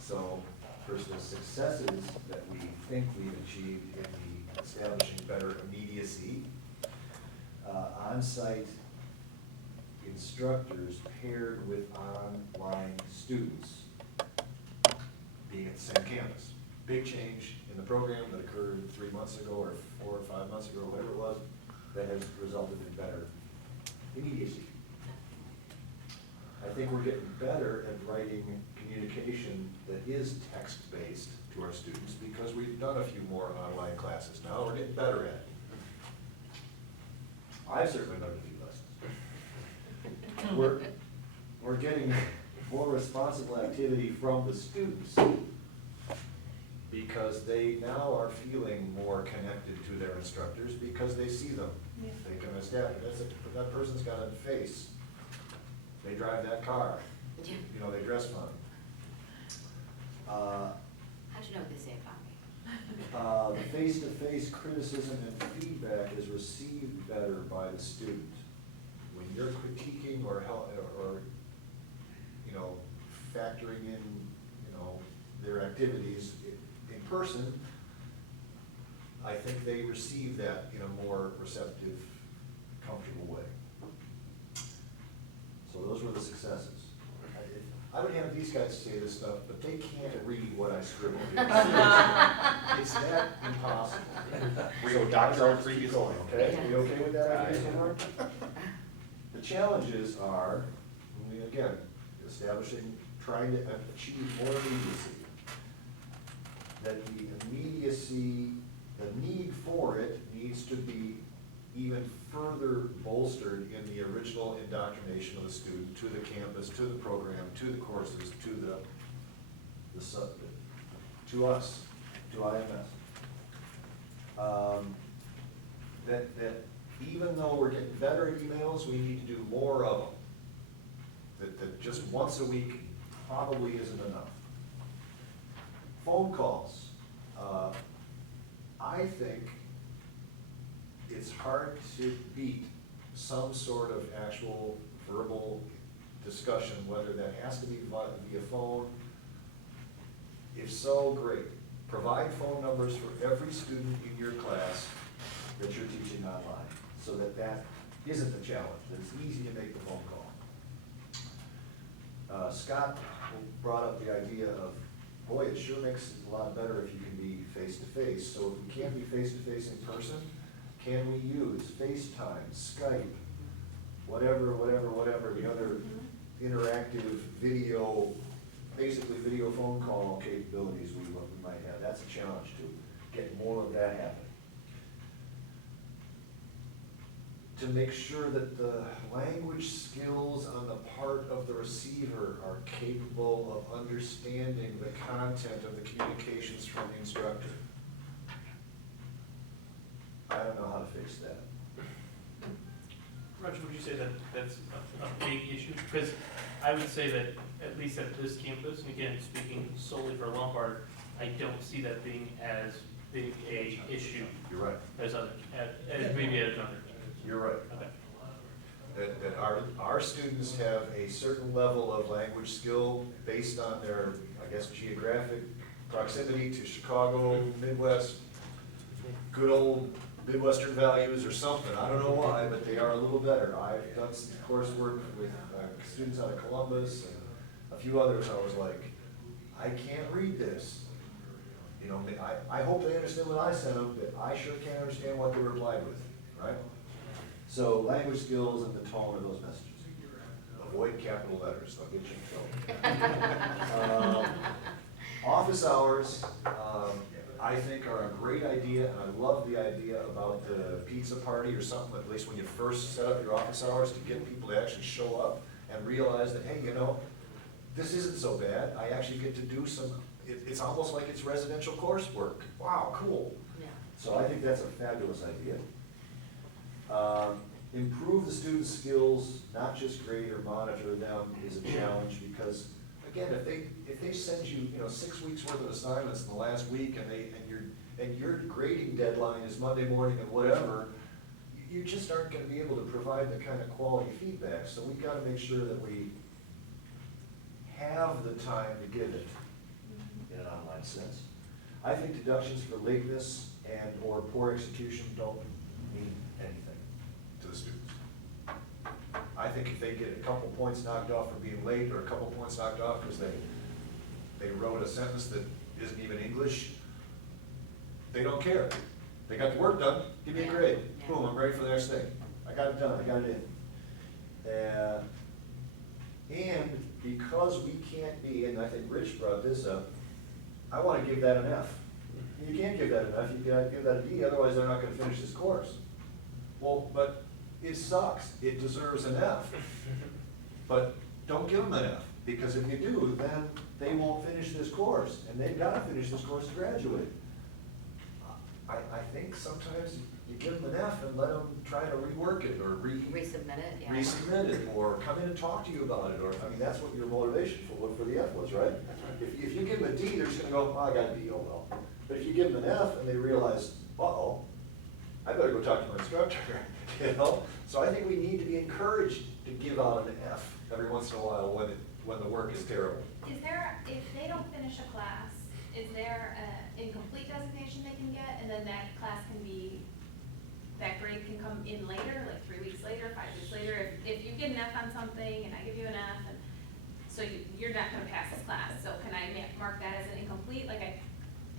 So, first, the successes that we think we've achieved in the establishing better immediacy, on-site instructors paired with online students being at the same campus. Big change in the program that occurred 3 months ago or 4 or 5 months ago, whatever it was, that has resulted in better immediacy. I think we're getting better at writing communication that is text-based to our students because we've done a few more online classes now. We're getting better at it. I've certainly learned a few lessons. We're getting more responsible activity from the students, because they now are feeling more connected to their instructors because they see them. Yeah. They can establish, that person's got a face, they drive that car, Yeah. you know, they dress fun. How'd you know what they say about me? The face-to-face criticism and feedback is received better by the student. When you're critiquing or you know, factoring in, you know, their activities in person, I think they receive that in a more receptive, comfortable way. So those were the successes. I would have these guys say this stuff, but they can't read what I scribbled. It's that impossible. So Dr. Freak is going, Okay, are you okay with that idea so far? The challenges are, again, establishing, trying to achieve more immediacy. That the immediacy, the need for it needs to be even further bolstered in the original indoctrination of the student to the campus, to the program, to the courses, to to us, to IMS. That even though we're getting better at emails, we need to do more of them. That just once a week probably isn't enough. Phone calls. I think it's hard to beat some sort of actual verbal discussion, whether that has to be via phone. If so, great. Provide phone numbers for every student in your class that you're teaching online, so that that isn't the challenge, that it's easy to make the phone call. Scott brought up the idea of, boy, it sure makes it a lot better if you can be face-to-face. So if we can't be face-to-face in person, can we use FaceTime, Skype, whatever, the other interactive video, basically video phone call capabilities we might have? That's a challenge to get more of that happening. To make sure that the language skills on the part of the receiver are capable of understanding the content of the communications from the instructor. I don't know how to fix that. Roger, would you say that that's a big issue? Because I would say that, at least at this campus, and again, speaking solely for Lombard, I don't see that being as big a issue You're right. as other, as maybe at another. You're right. Okay. That our students have a certain level of language skill based on their, I guess, geographic proximity to Chicago, Midwest, good old Midwestern values or something. I don't know why, but they are a little better. I've done some coursework with students out of Columbus and a few others. I was like, I can't read this. You know, I hope they understand what I sent them, but I sure can't understand what they replied with, right? So language skills and the tone of those messages. Avoid capital letters, they'll get you in trouble. Office hours, I think are a great idea, and I love the idea about the pizza party or something, at least when you first set up your office hours, to get people to actually show up and realize that, hey, you know, this isn't so bad. I actually get to do some, it's almost like it's residential coursework. Wow, cool. Yeah. So I think that's a fabulous idea. Improve the students' skills, not just grade or monitor them, is a challenge, because again, if they send you, 6 weeks worth of assignments in the last week, and your grading deadline is Monday morning and whatever, you just aren't going to be able to provide the kind of quality feedback. So we've got to make sure that we have the time to give it in an online sense. I think deductions for lateness and or poor execution don't mean anything to the students. I think if they get a couple points knocked off for being late, or a couple points knocked off because they wrote a sentence that isn't even English, they don't care. They got the work done, give me a grade. Boom, I'm ready for the next thing. I got it done, I got it in. And because we can't be, and I think Rich brought this up, I want to give that an F. You can't give that an F, you gotta give that a D, otherwise they're not gonna finish this course. Well, but it sucks, it deserves an F. But don't give them an F, Because if you do, then they won't finish this course, and they've gotta finish this course to graduate. I think sometimes you give them an F and let them try to rework it, or Resubmit it, yeah. resubmit it, or come in and talk to you about it, or, I mean, that's what your motivation for the F was, right? If you give them a D, they're just gonna go, oh, I got a D, oh well. But if you give them an F and they realize, uh-oh, I better go talk to my instructor, you know? So I think we need to be encouraged to give out an F every once in a while when the work is terrible. Is there, if they don't finish a class, is there an incomplete designation they can get, and then that class can be, that grade can come in later, like 3 weeks later, 5 weeks later? If you get an F on something and I give you an F, and so you're not gonna pass this class, so can I mark that as an incomplete, like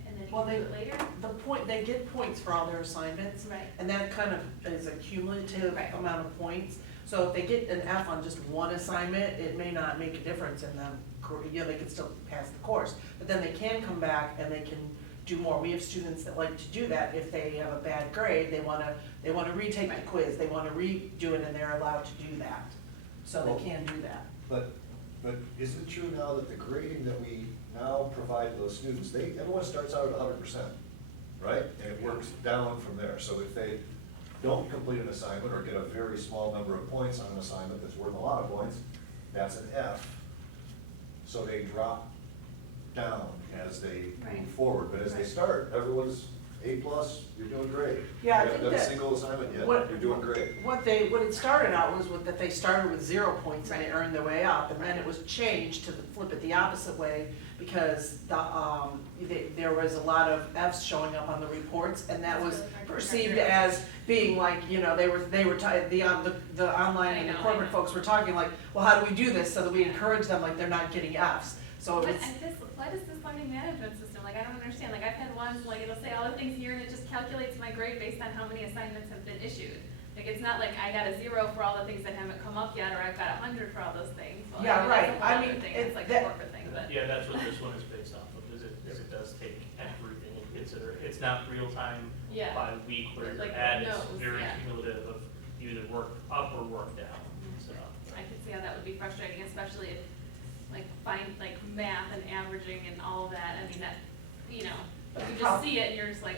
and then you Well, can do it later? they get points for all their assignments. Right. And that kind of is a cumulative Right. amount of points. So if they get an F on just one assignment, it may not make a difference in them, they can still pass the course. But then they can come back and they can do more. We have students that like to do that. If they have a bad grade, they wanna retake the Right. quiz, they wanna redo it, and they're allowed to do that. So Well, they can do that. But isn't it true now that the grading that we now provide to those students, everyone starts out at 100%, right? And it works down from there. So if they don't complete an assignment or get a very small number of points on an assignment that's worth a lot of points, that's an F. So they drop down as they Right. move forward. But as they Right. start, everyone's A+, you're doing great. Yeah, I You haven't think done a that- single assignment yet, what- you're doing great. What it started out was that they started with 0 points and they earned their way up, and then it was changed to flip it the opposite way, because there was a lot of Fs showing up on the reports, and that was perceived as being like, the online and the corporate folks were talking like, well, how do we do this so that we encourage them, like they're not getting Fs? So it was. What is this learning management system? Like, I don't understand. Like, I've had ones, like, it'll say all the things here, and it just calculates my grade based on how many assignments have been issued. Like, it's not like I got a 0 for all the things that haven't come up yet, or I've got 100 for all those things. Well, Yeah, right. That's a whole I mean, other thing. it- It's like that- a corporate thing, but. Yeah, that's what this one is based off of, is it does take everything into consider. It's not real time Yeah. by week where Like you're at, it's nodes, very yeah. cumulative of you either work up or work down, so. I could see how that would be frustrating, especially if, like math and averaging and all of that. I mean, that, you just see it and you're just like,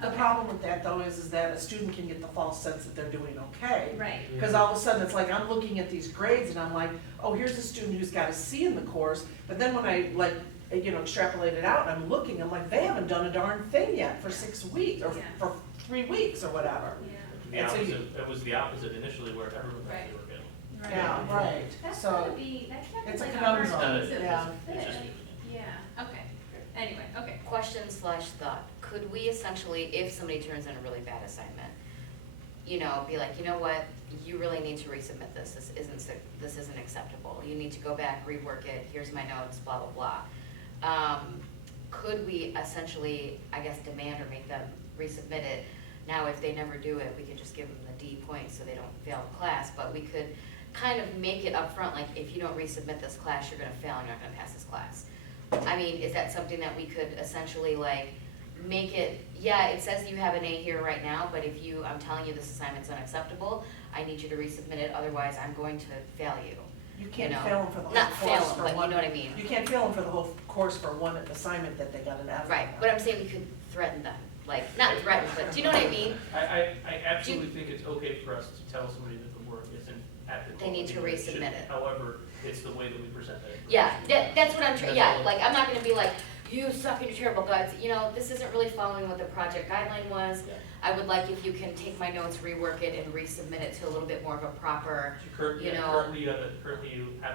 The okay. problem with that though is that a student can get the false sense that they're doing okay. Right. Because all of a sudden, it's like, I'm looking at these grades and I'm like, oh, here's a student who's got a C in the course, but then when I extrapolate it out and I'm looking, I'm like, they haven't done a darn thing yet for 6 weeks, or Yeah. for 3 weeks or whatever. Yeah. The And so you- opposite, it was the opposite initially where everyone thought they were good. Right. Yeah, right, That's so. gotta be, that can't be it's a like conundrum. hard It's to Yeah. It's just, fit. Yeah, okay. Anyway, okay. Question/thought, could we essentially, if somebody turns in a really bad assignment, be like, you know what, you really need to resubmit this, this isn't acceptable, you need to go back, rework it, here's my notes, blah, blah, blah. Could we essentially, I guess, demand or make them resubmit it? Now, if they never do it, we could just give them the D points so they don't fail the class, but we could kind of make it upfront, like, if you don't resubmit this class, you're gonna fail and you're not gonna pass this class. I mean, is that something that we could essentially make it, yeah, it says you have an A here right now, but if I'm telling you this assignment's unacceptable, I need you to resubmit it, otherwise I'm going to fail you. You can't know, fail them for the whole Not course fail them, for but you one. know what I mean? You can't fail them for the whole course for one assignment that they got an F on. Right, but I'm saying we could threaten them, not threaten, but do you know what I mean? I absolutely think it's okay for us to tell somebody that the work isn't at the They need to quality that it should. resubmit it. However, it's the way that we present it. Yeah, that's what I'm trying, That's yeah, all. like, I'm not gonna be like, you suck and you're terrible, guys, this isn't really following what the project guideline was. Yeah. I would like if you can take my notes, rework it, and resubmit it to a little bit more of a proper, Currently, you know- currently you have an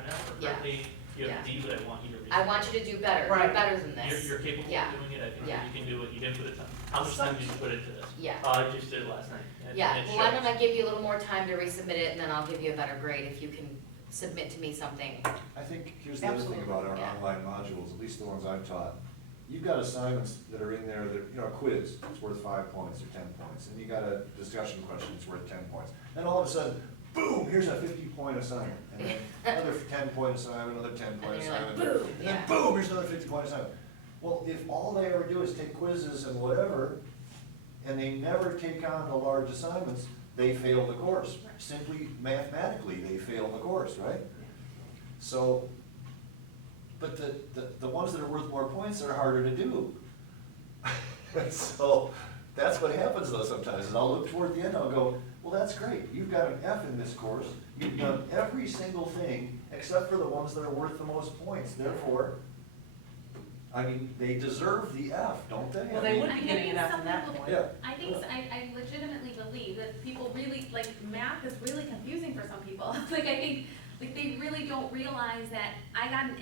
F, or Yeah. currently you have a Yeah. D, but I want you to. I want you to do better, Right. do better than this. You're capable Yeah. of doing it, I think Yeah. you can do it, you didn't put it, how much time did you put into this? Yeah. I just did it last night. and Yeah, it well, why don't shows. I give you a little more time to resubmit it, and then I'll give you a better grade if you can submit to me something. I think here's the other thing Absolutely, about our yeah. online modules, at least the ones I've taught. You've got assignments that are in there that, a quiz, it's worth 5 points or 10 points, and you got a discussion question, it's worth 10 points. Then all of a sudden, boom, here's a 50-point assignment, and then another 10-point assignment, another 10-point And you're like, assignment. boom, And then yeah. boom, here's another 50-point assignment. Well, if all they ever do is take quizzes and whatever, and they never take on the large assignments, they fail the course. Simply mathematically, they fail the course, right? So but the ones that are worth more points are harder to do. So, that's what happens though sometimes, is I'll look toward the end, I'll go, well, that's great, you've got an F in this course, you've done every single thing except for the ones that are worth the most points, therefore, I mean, they deserve the F, don't they? Well, I they mean, would be getting an F some from that people- point. Yeah. I think, I legitimately believe that people really, like, math is really confusing for some people. Like, I think, like, they really don't realize that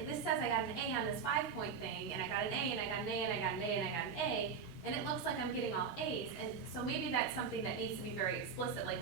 this says I got an A on this 5-point thing, and I got an A, and I got an A, and I got an A, and I got an A, and it looks like I'm getting all A's, and so maybe that's something that needs to be very explicit, like,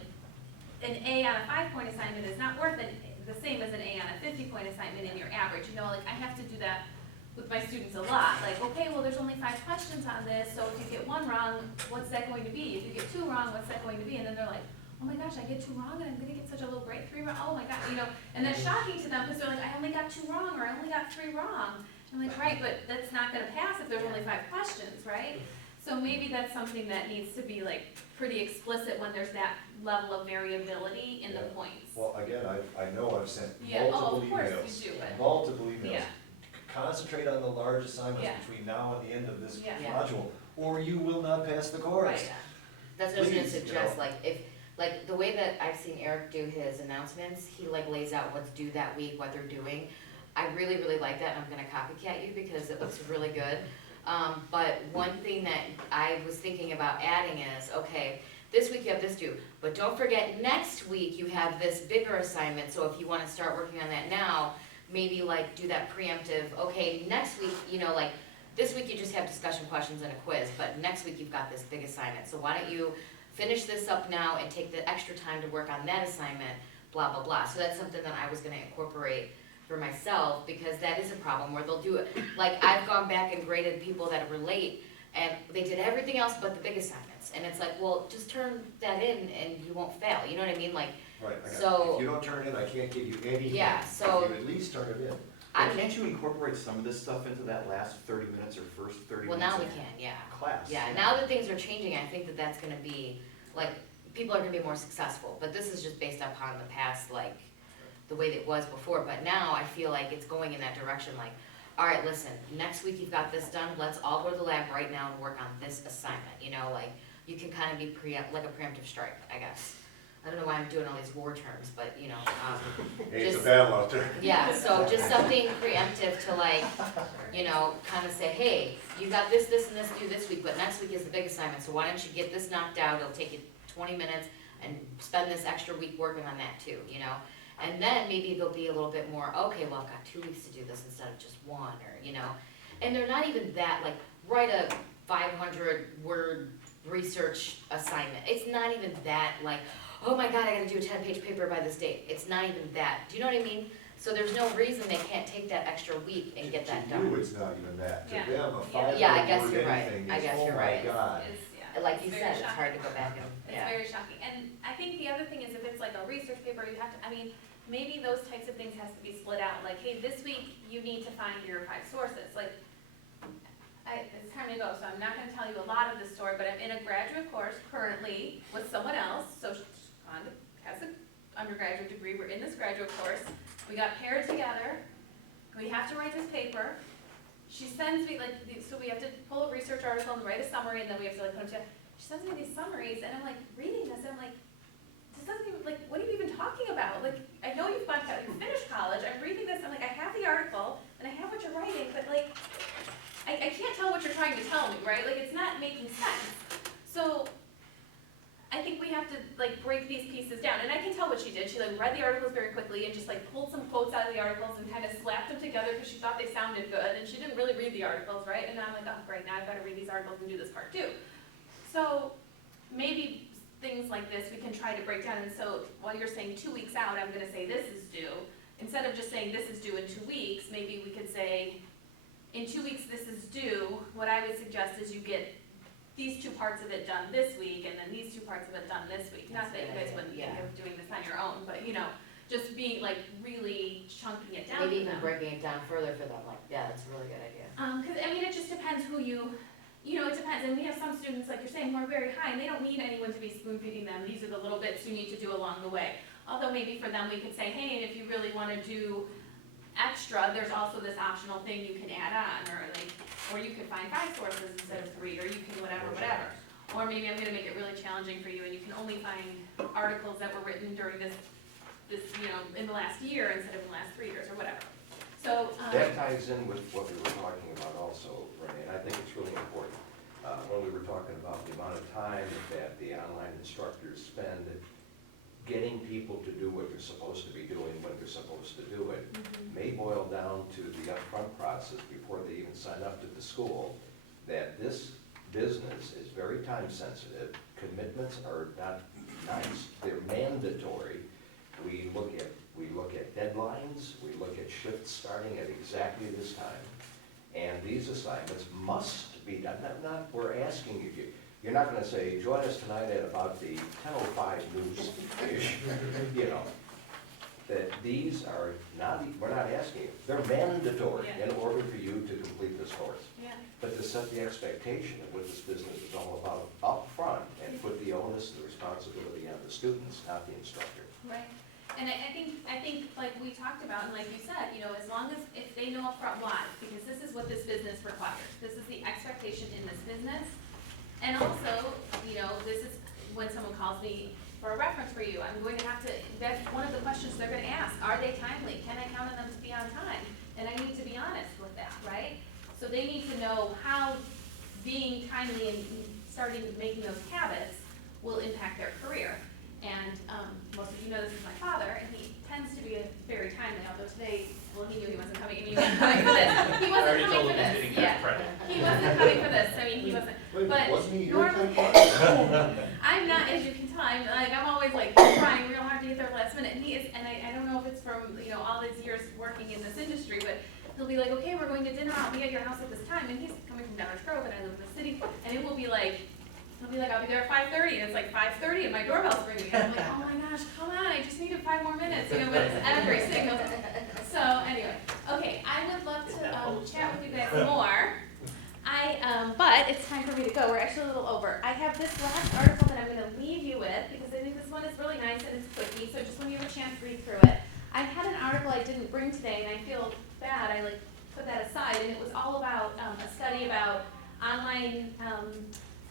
an A on a 5-point assignment is not worth the same as an A on a 50-point assignment in your average, you know, like, I have to do that with my students a lot, like, okay, well, there's only 5 questions on this, so if you get 1 wrong, what's that going to be? If you get 2 wrong, what's that going to be? And then they're like, oh my gosh, I get 2 wrong and I'm gonna get such a low grade, 3 wrong, oh my god, you know, and that's shocking to them, because they're like, I only got 2 wrong, or I only got 3 wrong. I'm like, right, but that's not gonna pass if there's only 5 questions, right? So maybe that's something that needs to be like pretty explicit when there's that level of variability in the Yeah. points. Well, again, I know I've sent Yeah, multiple of course emails, you do, but- multiple emails. Yeah. Concentrate on the large assignments Yeah. between now and the end of this Yeah. Yeah. module, or you will not pass the course. Right. That's what I was gonna Please, you suggest, know. like, if, like, the way that I've seen Eric do his announcements, he like lays out what's due that week, what they're doing. I really, really like that, and I'm gonna copycat you because it looks really good. But one thing that I was thinking about adding is, okay, this week you have this due, but don't forget next week you have this bigger assignment, so if you wanna start working on that now, maybe like do that preemptive, okay, next week, you know, like, this week you just have discussion questions and a quiz, but next week you've got this big assignment, so why don't you finish this up now and take the extra time to work on that assignment, blah, blah, blah. So that's something that I was gonna incorporate for myself, because that is a problem where they'll do it, like, I've gone back and graded people that were late, and they did everything else but the big assignments, and it's like, well, just turn that in and you won't fail, you know what I mean, like, Right, I got it. So- If you don't turn it in, I can't give you anything. Yeah, so- If you at least turn it in. I But can't you incorporate some of this stuff into that last 30 minutes or first 30 well, minutes now we of can, yeah. class? Yeah, now that things are changing, I think that that's gonna be, like, people are gonna be more successful, but this is just based upon the past, like, the way that it was before, but now I feel like it's going in that direction, like, all right, listen, next week you've got this done, let's all go to the lab right now and work on this assignment, you know, like, you can kind of be like a preemptive strike, I guess. I don't know why I'm doing all these war terms, but, you know, Hey, it's a just- battle out there. yeah, so just something preemptive to like, you know, kind of say, hey, you got this, this, and this due this week, but next week is the big assignment, so why don't you get this knocked out, it'll take you 20 minutes, and spend this extra week working on that too, you know? And then maybe they'll be a little bit more, okay, well, I've got 2 weeks to do this instead of just 1, or, you know? And they're not even that, like, write a 500-word research assignment, it's not even that, like, oh my god, I gotta do a 10-page paper by this date, it's not even that, do you know what I mean? So there's no reason they can't take that extra week and get that To you, done. it's not even that. To Yeah. them, a Yeah, I 500 guess word you're right. anything I is, guess oh you're my right. God. Like you It's said, very it's hard to go back and, It's yeah. very shocking, and I think the other thing is if it's like a research paper, you have to, I mean, maybe those types of things has to be split out, like, hey, this week you need to find your 5 sources, like, it's time to go, so I'm not gonna tell you a lot of this story, but I'm in a graduate course currently with someone else, so Shonda has an undergraduate degree, we're in this graduate course, we got paired together, we have to write this paper, she sends me, like, so we have to pull a research article and write a summary, and then we have to, like, put them together. She sends me these summaries, and I'm, like, reading this, and I'm like, this doesn't even, like, what are you even talking about? Like, I know you've finished college, I'm reading this, I'm like, I have the article, and I have what you're writing, but, like, I can't tell what you're trying to tell me, right? Like, it's not making sense. So, I think we have to, like, break these pieces down, and I can tell what she did. She, like, read the articles very quickly and just, like, pulled some quotes out of the articles and kind of slapped them together because she thought they sounded good, and she didn't really read the articles, right? And I'm like, oh, great, now I've got to read these articles and do this part too. So, maybe things like this we can try to break down, and so while you're saying 2 weeks out, I'm gonna say this is due, instead of just saying this is due in 2 weeks, maybe we could say, in 2 weeks this is due, what I would suggest is you get these 2 parts of it done this week, and then these 2 parts of it done this week. Not that you guys wouldn't think of doing this on your own, but, you know, just being, like, really chunking it down Maybe for even them. breaking it down further for them, like, yeah, that's a really good idea. Cause, I mean, it just depends who you know, it depends, and we have some students, like you're saying, who are very high, and they don't need anyone to be spoon feeding them, these are the little bits you need to do along the way. Although maybe for them, we could say, hey, if you really wanna do extra, there's also this optional thing you can add on, or you could find 5 sources instead of 3, or you can whatever. Or maybe I'm gonna make it really challenging for you and you can only find articles that were written during this, in the last year instead of in the last 3 years, or whatever. So, That ties in with what we were talking about also, Renee, and I think it's really important. When we were talking about the amount of time that the online instructors spend getting people to do what they're supposed to be doing when they're supposed to do it, may boil down to the upfront process before they even sign up to the school, that this business is very time sensitive. Commitments are not nice, they're mandatory. We look at deadlines, we look at shifts starting at exactly this time. And these assignments must be done, we're asking you, you're not gonna say, join us tonight at about the 10:05 news, that these are not, we're not asking you, they're mandatory in order for you to complete this course. yeah. But to set the expectation of what this business is all about up front and put the onus, the responsibility on the students, not the instructor. Right, and I think like we talked about, and like you said, as long as, if they know upfront why, because this is what this business requires, this is the expectation in this business. And also, this is when someone calls me for a reference for you, I'm going to have to, that's one of the questions they're gonna ask, are they timely? Can I count on them to be on time? And I need to be honest with that, right? So they need to know how being timely and starting making those habits will impact their career. And most of you know this is my father, and he tends to be very timely, although today, well, he knew he wasn't coming, and he wasn't coming for this. He wasn't coming for this, yeah. He wasn't coming for this, he wasn't. Wait, But wasn't he your normally- temp? I'm not, as you can tell, I'm always trying real hard to get there last minute, and he is, and I don't know if it's from, all these years working in this industry, but he'll be like, okay, we're going to dinner, I'll be at your house at this time, and he's coming from Downers Grove, and I live in the city, and it will be like, he'll be like, I'll be there at 5:30, and it's like 5:30, and my doorbell's ringing, and I'm like, oh my gosh, come on, I just needed 5 more minutes, but it's every single, so anyway, okay, I would love to, chat with you guys more. But it's time for me to go, we're actually a little over. I have this last article that I'm gonna leave you with, because I think this one is really nice and it's quickie, so just when you have a chance to read through it. I had an article I didn't bring today, and I feel bad, I put that aside, and it was all about, a study about online,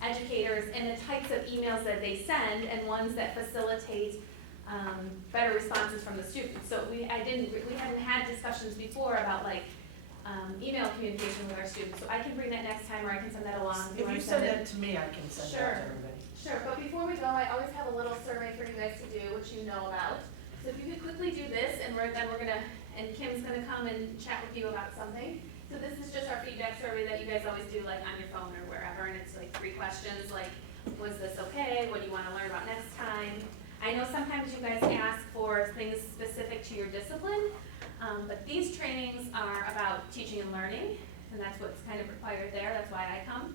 educators and the types of emails that they send, and ones that facilitate, better responses from the students. So we hadn't had discussions before about email communication with our students, so I can bring that next time, or I can send that along. If you send that to me, I can send that Sure. to everybody. Sure, but before we go, I always have a little survey for you guys to do, which you know about. So if you could quickly do this, and then we're gonna, and Kim's gonna come and chat with you about something. So this is just our feedback survey that you guys always do, on your phone or wherever, and it's 3 questions, was this okay? What do you wanna learn about next time? I know sometimes you guys ask for things specific to your discipline, but these trainings are about teaching and learning, and that's what's kind of required there, that's why I come.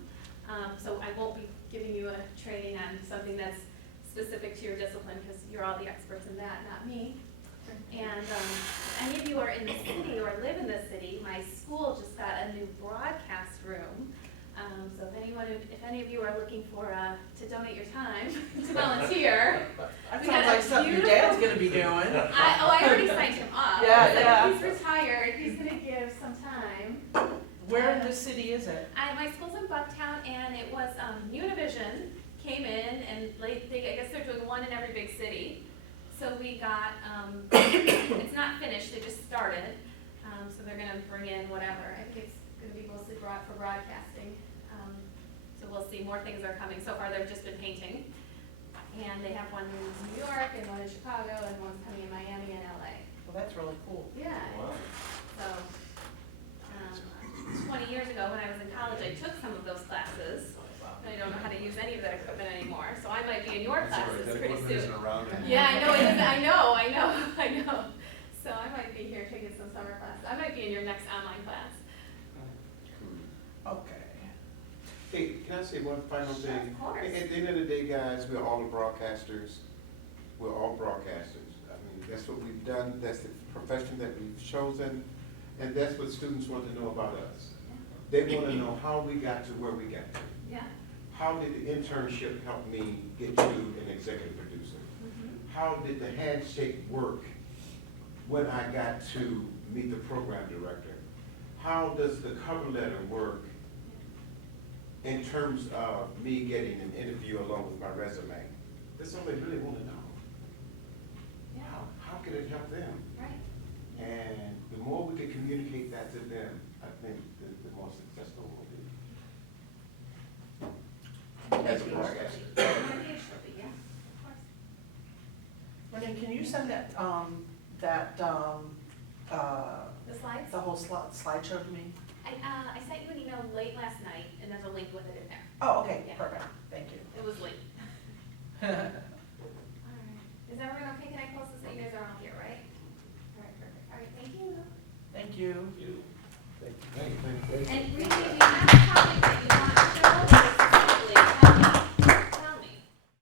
So I won't be giving you a training on something that's specific to your discipline, because you're all the experts in that, not me. And if any of you are in the city or live in the city, my school just got a new broadcast room. So if any of you are looking for, to donate your time to volunteer. That we sounds got a like something your beautiful- dad's gonna be doing. I already signed him up. Yeah. He's retired, he's gonna give some time. Where in the city is it? My school's in Bucktown, and it was, Univision came in, and I guess they're doing one in every big city. So we got, it's not finished, they just started, so they're gonna bring in whatever, I think it's gonna be mostly for broadcasting. So we'll see, more things are coming, so far they've just been painting. And they have one in New York, and one in Chicago, and one's coming in Miami and LA. Well, that's really cool. Yeah. Wow. So, 20 years ago, when I was in college, I took some of those classes. I don't know how to use any of that equipment anymore, so I might be in your classes pretty soon. Yeah, I know it isn't, I know. So I might be here taking some summer class. I might be in your next online class. Okay. Hey, can I say one final thing? Of course. At the end of the day, guys, we're all the broadcasters. We're all broadcasters. I mean, that's what we've done, that's the profession that we've chosen, and that's what students want to know about us. They want to know how we got to where we got to. Yeah. How did the internship help me get to an executive producer? How did the handshake work when I got to meet the program director. How does the cover letter work in terms of me getting an interview along with my resume? That's all they really want to know. Yeah, How can it help them? right. And the more we can communicate that to them, I think the more successful we'll be. As a board, yes. Yeah, of course. Renee, can you send that, The slides? the whole slideshow to me? I sent you an email late last night, and there's a link with it in there. Oh, okay, Yeah. perfect, thank you. It was late. Alright. Is everyone okay? Can I close this? You guys are all here, right? Alright, perfect. Alright, thank you. Thank you. You. Thank you. And Rita,